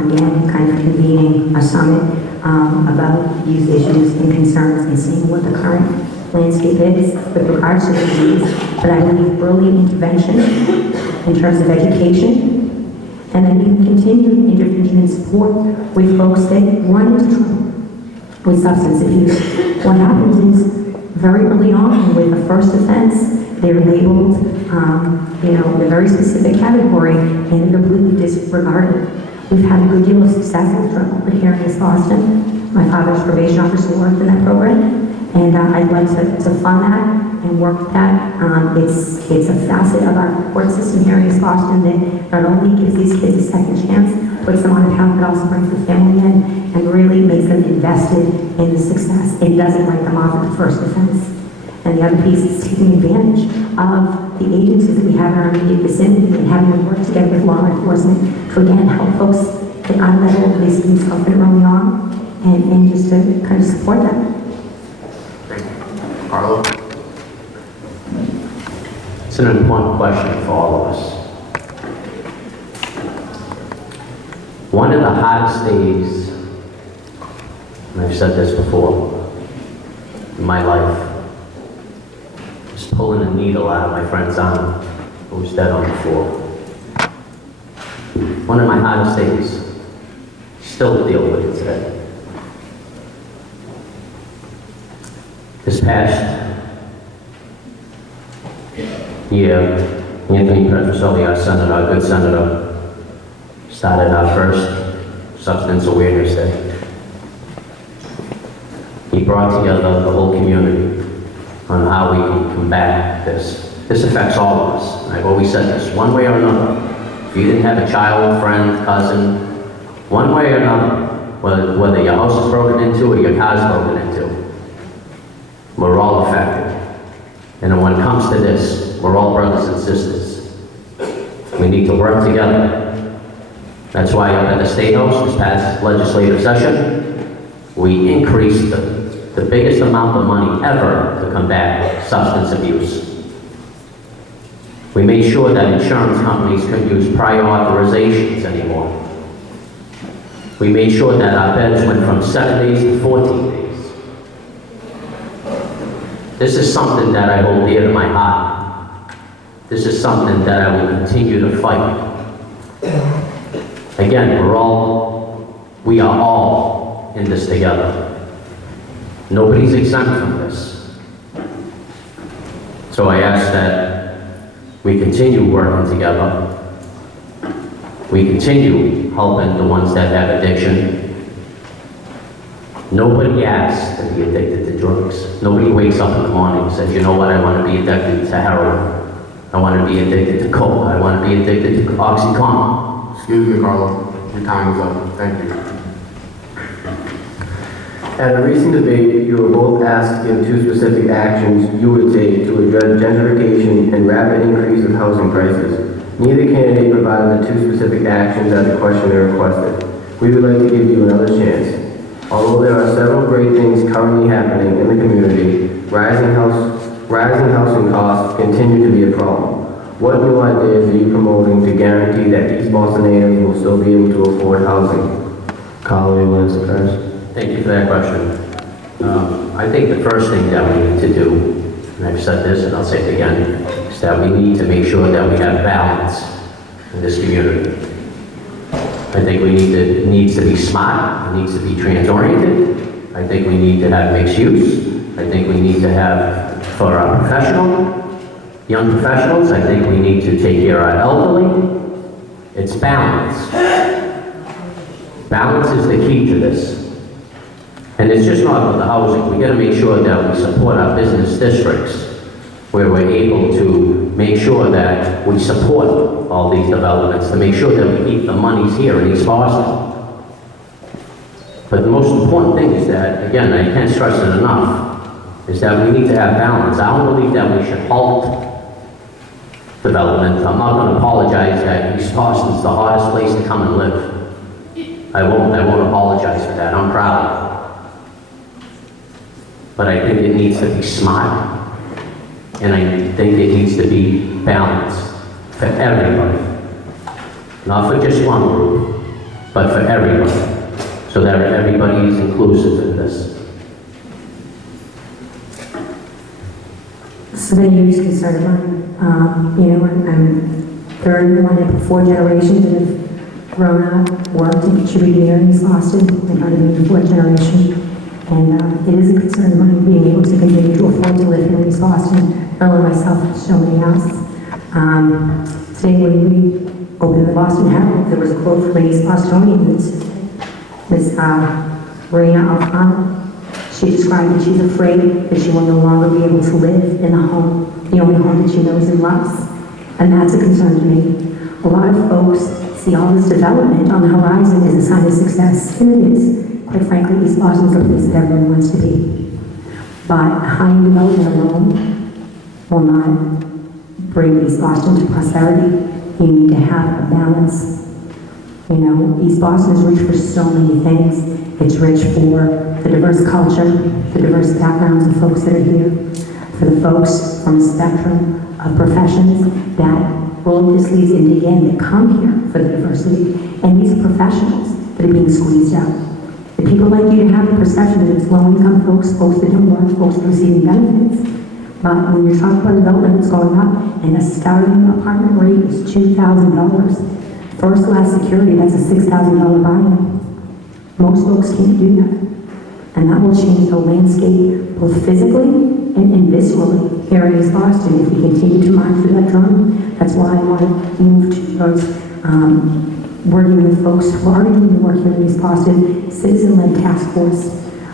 Again, kind of convening a summit about youth issues and concerns and seeing what the current landscape is with regards to the disease. But I believe early intervention in terms of education, and then even continued intervention and support with folks that run into trouble with substance abuse. What happens is, very early on, with the first offense, they're labeled, a very specific category, and they're completely disregarded. We've had a good deal of success with drug court here in East Boston. My father's probation officer worked in that program, and I'd like to fund that and work with that. It's a facet of our court system here in East Boston that not only gives these kids a second chance, puts them on a path, but also brings the family in and really makes them invested in the success. It doesn't write them off at the first offense. And the other piece is taking advantage of the agencies that we have in our immediate vicinity and having them work together with law enforcement to again help folks get out of that old place and confident early on and just to kind of support them. Thank you. Carlo? It's an important question for all of us. One of the hardest days, and I've said this before, in my life, was pulling a needle out of my friend's arm who was dead on the floor. One of my hardest days. Still deal with it today. This past year, Anthony Petroselli, our senator, our good senator, started our first Substance Awareness Day. He brought together the whole community on how we can combat this. This affects all of us. I've always said this, one way or another. If you didn't have a child, friend, cousin, one way or another, whether your house is broken into or your car's broken into, we're all affected. And when it comes to this, we're all brothers and sisters. We need to work together. That's why up at the State House this past legislative session, we increased the biggest amount of money ever to combat substance abuse. We made sure that insurance companies couldn't use prior authorizations anymore. We made sure that our beds went from 7 days to 14 days. This is something that I hold dear to my heart. This is something that I will continue to fight. Again, we are all in this together. Nobody's exempt from this. So I ask that we continue working together. We continue helping the ones that have addiction. Nobody asks to be addicted to drugs. Nobody wakes up in the morning and says, you know what, I want to be addicted to heroin. I want to be addicted to coke. I want to be addicted to OxyContin. Excuse me, Carlo. Your time is up. Thank you. At a recent debate, you were both asked to give two specific actions you would take to address gentrification and rapid increase of housing prices. Neither candidate provided the two specific actions that the questioner requested. We would like to give you another chance. Although there are several great things currently happening in the community, rising housing costs continue to be a problem. What new ideas are you promoting to guarantee that East Boston natives will still be able to afford housing? Carlo, you want to answer first? Thank you for that question. I think the first thing that we need to do, and I've said this and I'll say it again, is that we need to make sure that we have balance in this community. I think it needs to be smart, it needs to be trans-oriented. I think we need to have mixed use. I think we need to have, for our young professionals, I think we need to take care of our elderly. It's balance. Balance is the key to this. And it's just not about the housing. We gotta make sure that we support our business districts, where we're able to make sure that we support all these developments, to make sure that we keep the monies here in East Boston. But the most important thing is that, again, I can't stress it enough, is that we need to have balance. I don't believe that we should halt development. I'm not gonna apologize that East Boston's the hottest place to come and live. I won't apologize for that. I'm proud. But I think it needs to be smart. And I think it needs to be balanced for everybody. Not for just one group, but for everybody. So that everybody is inclusive in this. This has been a huge concern of mine. You know, I'm third one of 4 generations that have grown up, worked, and contributed here in East Boston. I'm part of the 4th generation. And it is a concern of mine being able to continue to afford to live here in East Boston. I know myself, so many else. Today when we opened the Boston Herald, there was a quote from an East Bostonian, Miss Raina Alfano. She described that she's afraid that she will no longer be able to live in the home, the only home that she knows and loves. And that's a concern to me. A lot of folks see all this development on the horizon as a sign of success, and it is. Quite frankly, East Boston's the place that everyone wants to be. But high development alone will not bring East Boston to prosperity. You need to have a balance. You know, East Boston is rich for so many things. It's rich for the diverse culture, the diverse backgrounds of folks that are here, for the folks from a spectrum of professions that all of this leads into, again, that come here for the diversity. And these are professionals that are being squeezed out. The people like you to have the perception that it's low-income folks, folks that don't work, folks that are receiving benefits. But when you're talking about development that's going up, and a starting apartment rate is $2,000. First class security, that's a $6,000 buy-in. Most folks can't do that. And that will change the landscape, both physically and viscerally here in East Boston if we continue to march through that drum. That's why I want to move towards working with folks who are already doing work here in East Boston, citizen-led task force.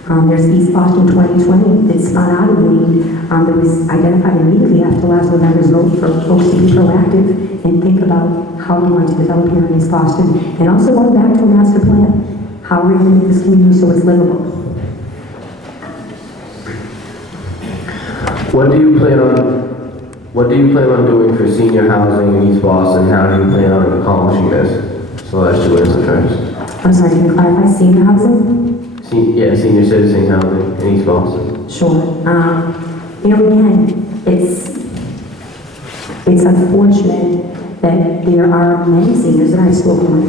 There's East Boston 2020 that spun out of the lead. That was identified immediately after last November's vote for folks to be proactive and think about how we want to develop here in East Boston. And also going back to a master plan. How are we going to make this community so it's livable? What do you plan on doing for senior housing in East Boston? How do you plan on accomplishing this? Celeste, you answer first. I'm sorry, can you clarify senior housing? Senior citizen housing in East Boston. Sure. You know, again, it's unfortunate that there are many seniors that I've spoken with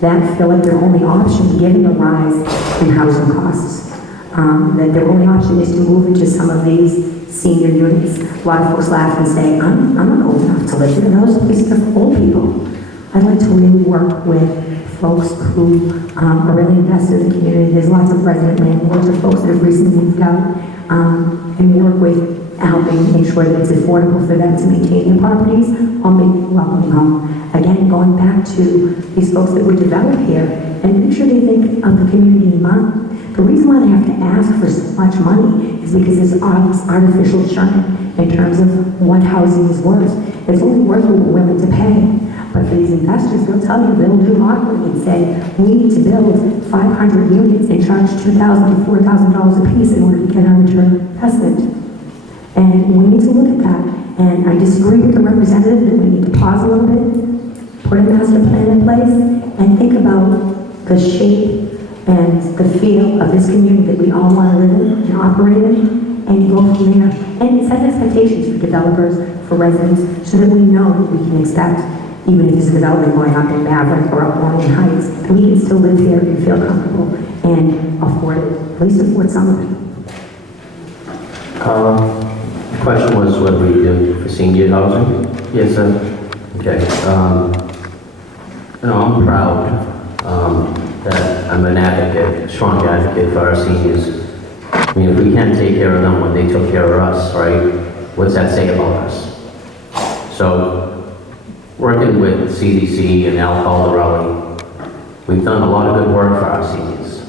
that feel like their only option, given the rise in housing costs, that their only option is to move into some of these senior units. A lot of folks laugh and say, I'm not old enough to live here. Those places are for old people. I'd like to really work with folks who are really invested in the community. There's lots of resident landlords or folks that have recently moved out and work with helping make sure that it's affordable for them to maintain their properties or make a welcoming home. Again, going back to these folks that would develop here and make sure they think of the community in mind. The reason why they have to ask for so much money is because there's artificial churn in terms of what housing is worth. It's only worth what we're willing to pay. But for these investors, they'll tell you, they'll do modeling and say, we need to build 500 units and charge $2,000 to $4,000 a piece in order to get our return on investment. And we need to look at that. And I disagree with the representative that we need to pause a little bit, put a master plan in place, and think about the shape and the feel of this community that we all want to live in and operate in, and go from there. And set expectations for developers, for residents, so that we know what we can expect, even if there's development going up in Maverick or up Orleans Heights, that we can still live here and feel comfortable and afford it, at least afford some of it. The question was what we do for senior housing? Yes, sir. Okay. I'm proud that I'm an advocate, a strong advocate for our seniors. I mean, if we can't take care of them when they took care of us, right, what's that say about us? So, working with CDC and Al Caldarelli, we've done a lot of good work for our seniors.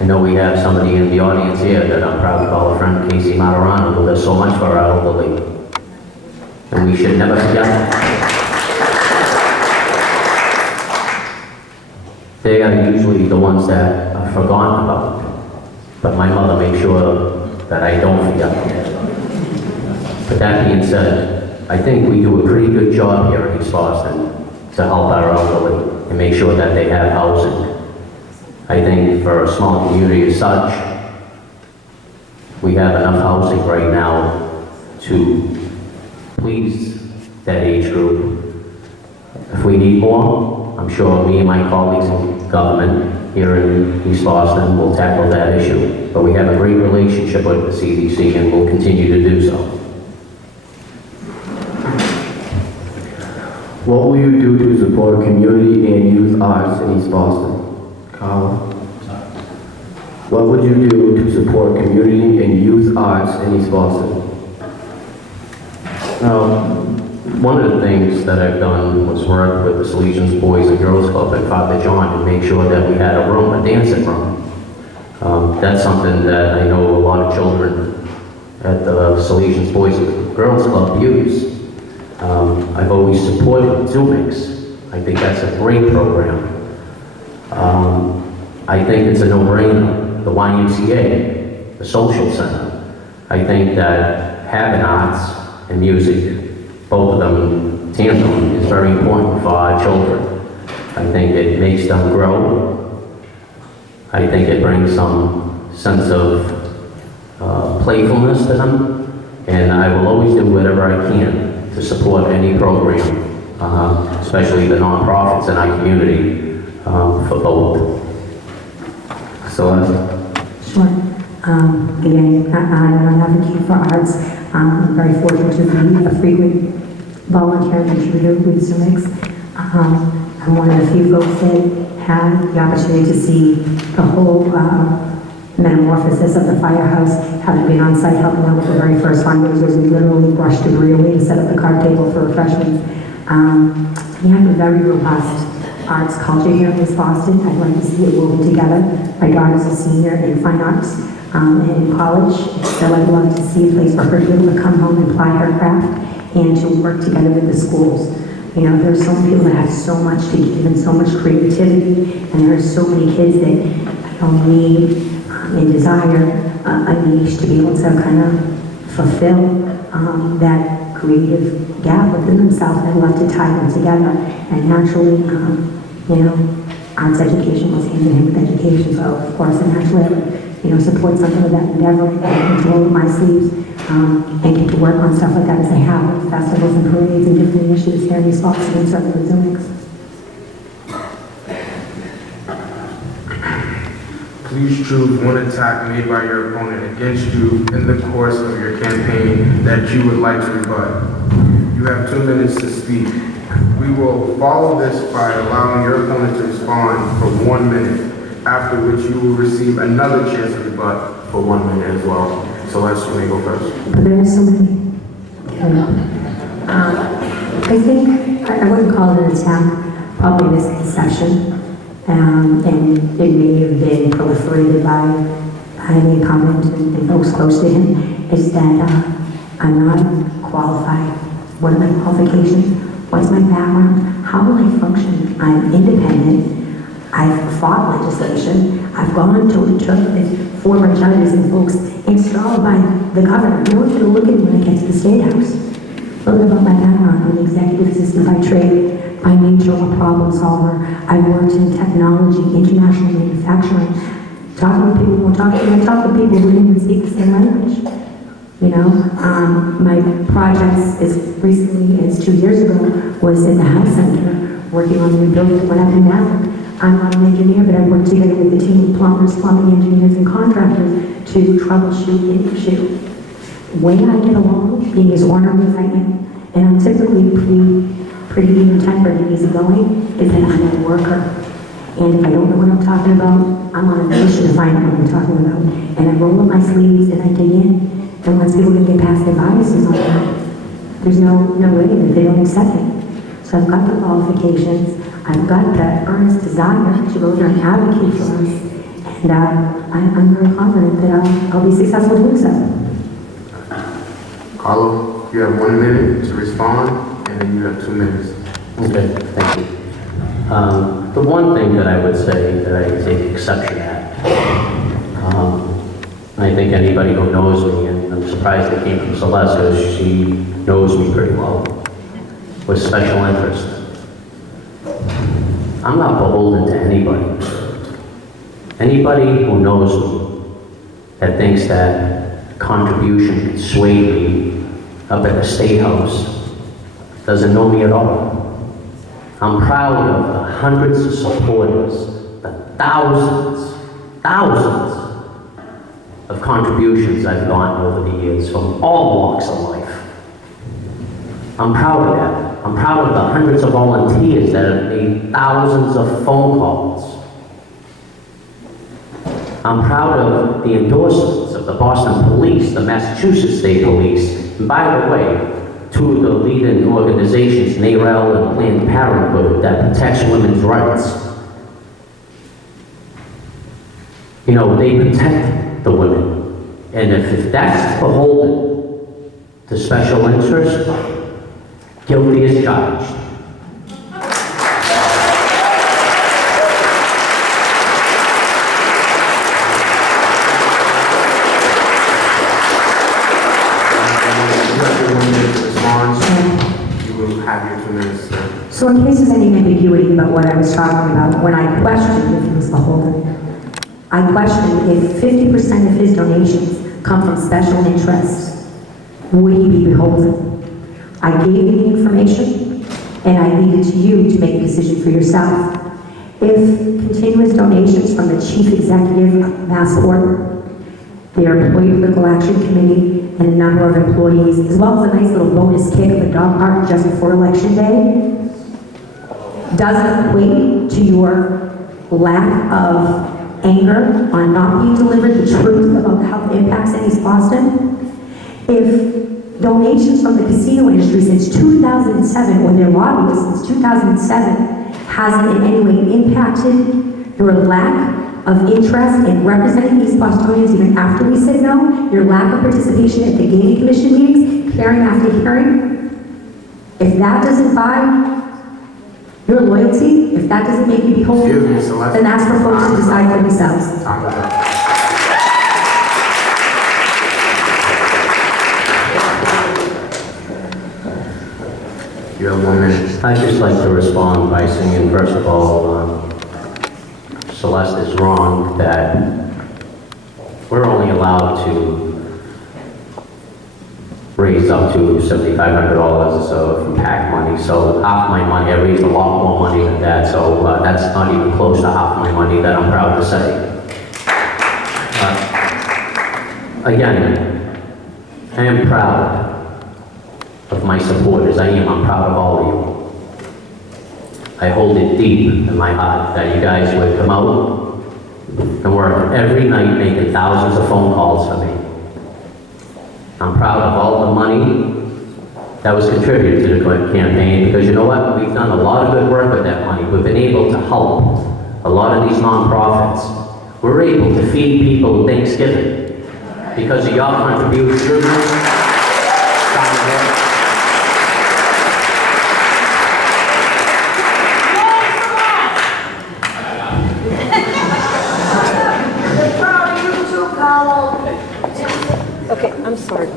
I know we have somebody in the audience here that I'm proud to call a friend, Casey Matarano, who does so much for our elderly. And we should never forget that. They are usually the ones that are forgotten about, but my mother makes sure that I don't forget them. But that being said, I think we do a pretty good job here in East Boston to help our elderly and make sure that they have housing. I think for a small community as such, we have enough housing right now to please that age group. If we need more, I'm sure me and my colleagues in government here in East Boston will tackle that issue. But we have a great relationship with the CDC and will continue to do so. What will you do to support community and youth arts in East Boston? Carlo? What would you do to support community and youth arts in East Boston? One of the things that I've done was work with the Salesians Boys and Girls Club at Father John and make sure that we had a dancing room. That's something that I know a lot of children at the Salesians Boys and Girls Club use. I've always supported Zoomix. I think that's a great program. I think it's a no-brainer. The YMCA, the social center. I think that having arts and music, both of them in tandem, is very important for our children. I think it makes them grow. I think it brings some sense of playfulness to them. And I will always do whatever I can to support any program, especially the nonprofits in our community, for both. Celeste? Sure. Again, I'm an advocate for arts. I'm very fortunate to be a frequent volunteer contributor with Zoomix. I'm one of the few folks that had the opportunity to see the whole metamorphosis of the firehouse, having been on site helping out with the very first fundraisers. We literally brushed debris away to set up the card table for refreshments. We have a very robust arts culture here in East Boston. I'd like to see it woven together. My daughter's a senior in fine arts and in college, so I'd love to see a place for her to be able to come home and apply her craft and to work together with the schools. You know, there's so many people that have so much to give and so much creativity, and there are so many kids that need and desire a niche to be able to kind of fulfill that creative gap within themselves, and I'd love to tie them together. And naturally, you know, arts education goes hand in hand with education, so of course, and naturally, I would, support something of that endeavor and to roll up my sleeves and get to work on stuff like that as I have with festivals and parades and different initiatives here in East Boston and certainly with Zoomix. Please choose one attack made by your opponent against you in the course of your campaign that you would like to rebut. You have 2 minutes to speak. We will follow this by allowing your opponent to respond for 1 minute, after which you will receive another chance to rebut for 1 minute as well. Celeste, you may go first. But there are so many. I think, I wouldn't call it an attack, probably misconception. And it may have been proliferated by the incumbent and folks close to him, is that I'm not qualified. What are my qualifications? What's my background? How will I function? I'm independent. I've fought legislation. I've gone to with former judges and folks installed by the governor. No one's going to look at me when I get to the State House. A little bit about my background. I'm an executive assistant by trade. By nature, I'm a problem solver. I worked in technology, international manufacturing. Talking to people who talk to me, I talk to people who didn't even speak the same language. My projects as recently as 2 years ago was in the health center, working on the new building. What happened now? I'm not an engineer, but I work together with the team of plumbers, plumbing engineers, and contractors to troubleshoot an issue. When I get along, being as ornery as I am, and I'm typically pretty even-tempered and easygoing is that I'm a worker. And if I don't know what I'm talking about, I'm on a mission to find out what I'm talking about. And I roll up my sleeves and I dig in. And once people can get past their biases on that, there's no way that they don't accept me. So I've got the qualifications, I've got the earnest desire to go there and advocate for us. And I'm very confident that I'll be successful doing so. Carlo, you have 1 minute to respond, and then you have 2 minutes. Okay, thank you. The one thing that I would say that I take exception at, I think anybody who knows me, and I'm surprised it came from Celeste, because she knows me pretty well, with special interest. I'm not beholden to anybody. Anybody who knows me that thinks that contribution can sway me up at the State House doesn't know me at all. I'm proud of the hundreds of supporters, the thousands of contributions I've gotten over the years from all walks of life. I'm proud of that. I'm proud of the hundreds of volunteers that have made thousands of phone calls. I'm proud of the endorsements of the Boston Police, the Massachusetts State Police, and by the way, two of the leading organizations, NARAL and Planned Parenthood, that protects women's rights. You know, they protect the women. And if that's beholden to special interest, guilty as charged. So in case there's any ambiguity about what I was talking about, when I questioned if he was beholden, I questioned if 50% of his donations come from special interests, would he be beholden? I gave you the information, and I leave it to you to make a decision for yourself. If continuous donations from the Chief Executive of Massport, their Employee Political Action Committee, and a number of employees, as well as a nice little bonus kick of a dog park just before Election Day, doesn't equate to your lack of anger on not being delivered the truth about the health impacts in East Boston. If donations from the casino industry since 2007, or their lobbyists since 2007, hasn't in any way impacted your lack of interest in representing East Bostonians even after we said no, your lack of participation at the gaming commission meetings, hearing after hearing, if that doesn't buy your loyalty, if that doesn't make you beholden, Excuse me, Celeste. then that's for folks to decide for themselves. Time is up. You have 1 minute. I'd just like to respond by saying, first of all, Celeste is wrong that we're only allowed to raise up to $7,500 from PAC money. So half my money, I raised a lot more money than that. So that's not even close to half my money that I'm proud to say. Again, I am proud of my supporters. I'm proud of all of you. I hold it deep in my heart that you guys would come out and work every night making thousands of phone calls for me. I'm proud of all the money that was contributed to the campaign, because you know what? We've done a lot of good work with that money. We've been able to help a lot of these nonprofits. We're able to feed people Thanksgiving because of your contributions. Okay, I'm sorry.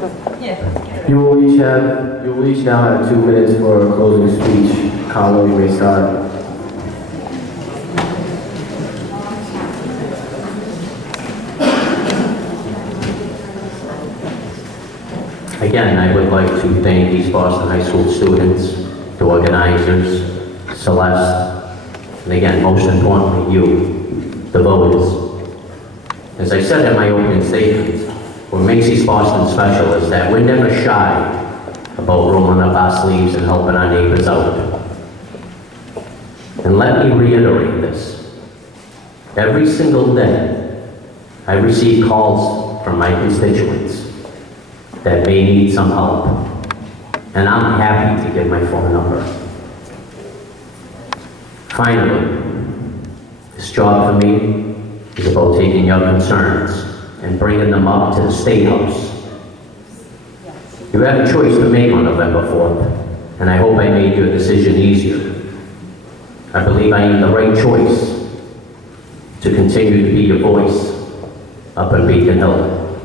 You will each now have 2 minutes for a closing speech. Carlo, you may start. Again, I would like to thank East Boston High School students, the organizers, Celeste, and again, most importantly, you, the voters. As I said in my opening statement, what makes East Boston special is that we're never shy about rolling up our sleeves and helping our neighbors out. And let me reiterate this. Every single day, I receive calls from my constituents that may need some help, and I'm happy to give my phone number. Finally, this job for me is about taking your concerns and bringing them up to the State House. You have a choice to make on November 4th, and I hope I made your decision easier. I believe I am the right choice to continue to be your voice up in Beacon Hill.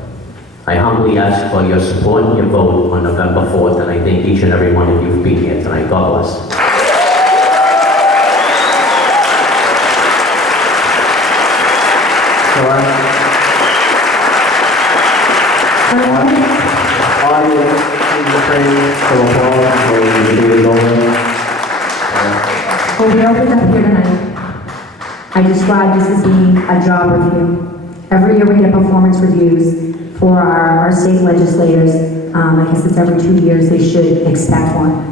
I humbly ask for your support and your vote on November 4th, and I thank each and every one of you for being here tonight. God bless. Audience, please refrain from applause until the meeting is over. When we opened up here tonight, I described this as being a job review. Every year we get performance reviews for our state legislators. I guess it's every 2 years they should expect one.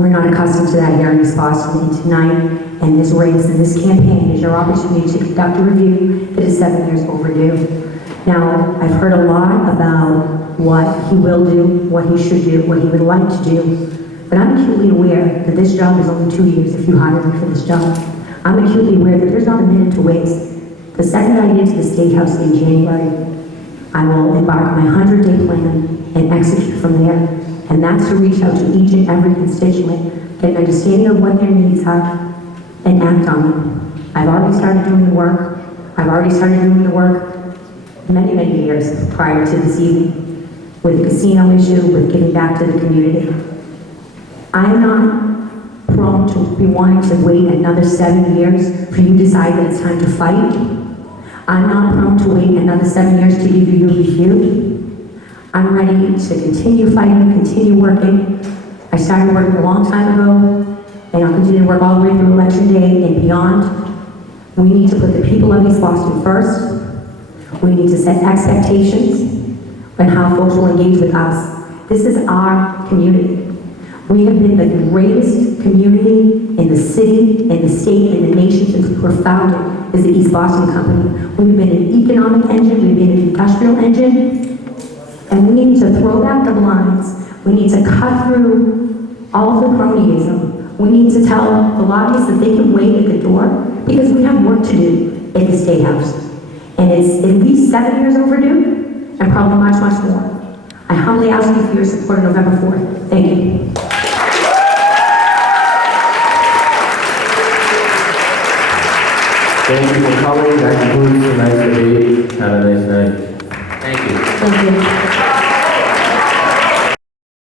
We're not accustomed to that here in East Boston. And tonight, and this race and this campaign is your opportunity to conduct a review that is 7 years overdue. Now, I've heard a lot about what he will do, what he should do, what he would like to do. But I'm acutely aware that this job is only 2 years if you hire me for this job. I'm acutely aware that there's not a minute to waste. The second I get to the State House in January, I will embark on my 100-day plan and execute from there. And that's to reach out to each and every constituent, get an understanding of what their needs are, and act on them. I've already started doing the work. I've already started doing the work many, many years prior to this evening with the casino issue, with giving back to the community. I'm not prone to be wanting to wait another 7 years for you to decide that it's time to fight. I'm not prone to wait another 7 years to give you your review. I'm ready to continue fighting, continue working. I started working a long time ago, and I'll continue to work all the way through Election Day and beyond. We need to put the people of East Boston first. We need to set expectations on how folks will engage with us. This is our community. We have been the greatest community in the city, in the state, in the nation since we were founded as the East Boston Company. We've been an economic engine, we've been an industrial engine, and we need to throw back the blinds. We need to cut through all the cronyism. We need to tell the lobbyists that they can wait at the door because we have work to do at the State House. And it's at least 7 years overdue, and probably much, much more. I humbly ask you for your support on November 4th. Thank you. Thank you for coming. That concludes tonight's debate. Have a nice night. Thank you. Thank you.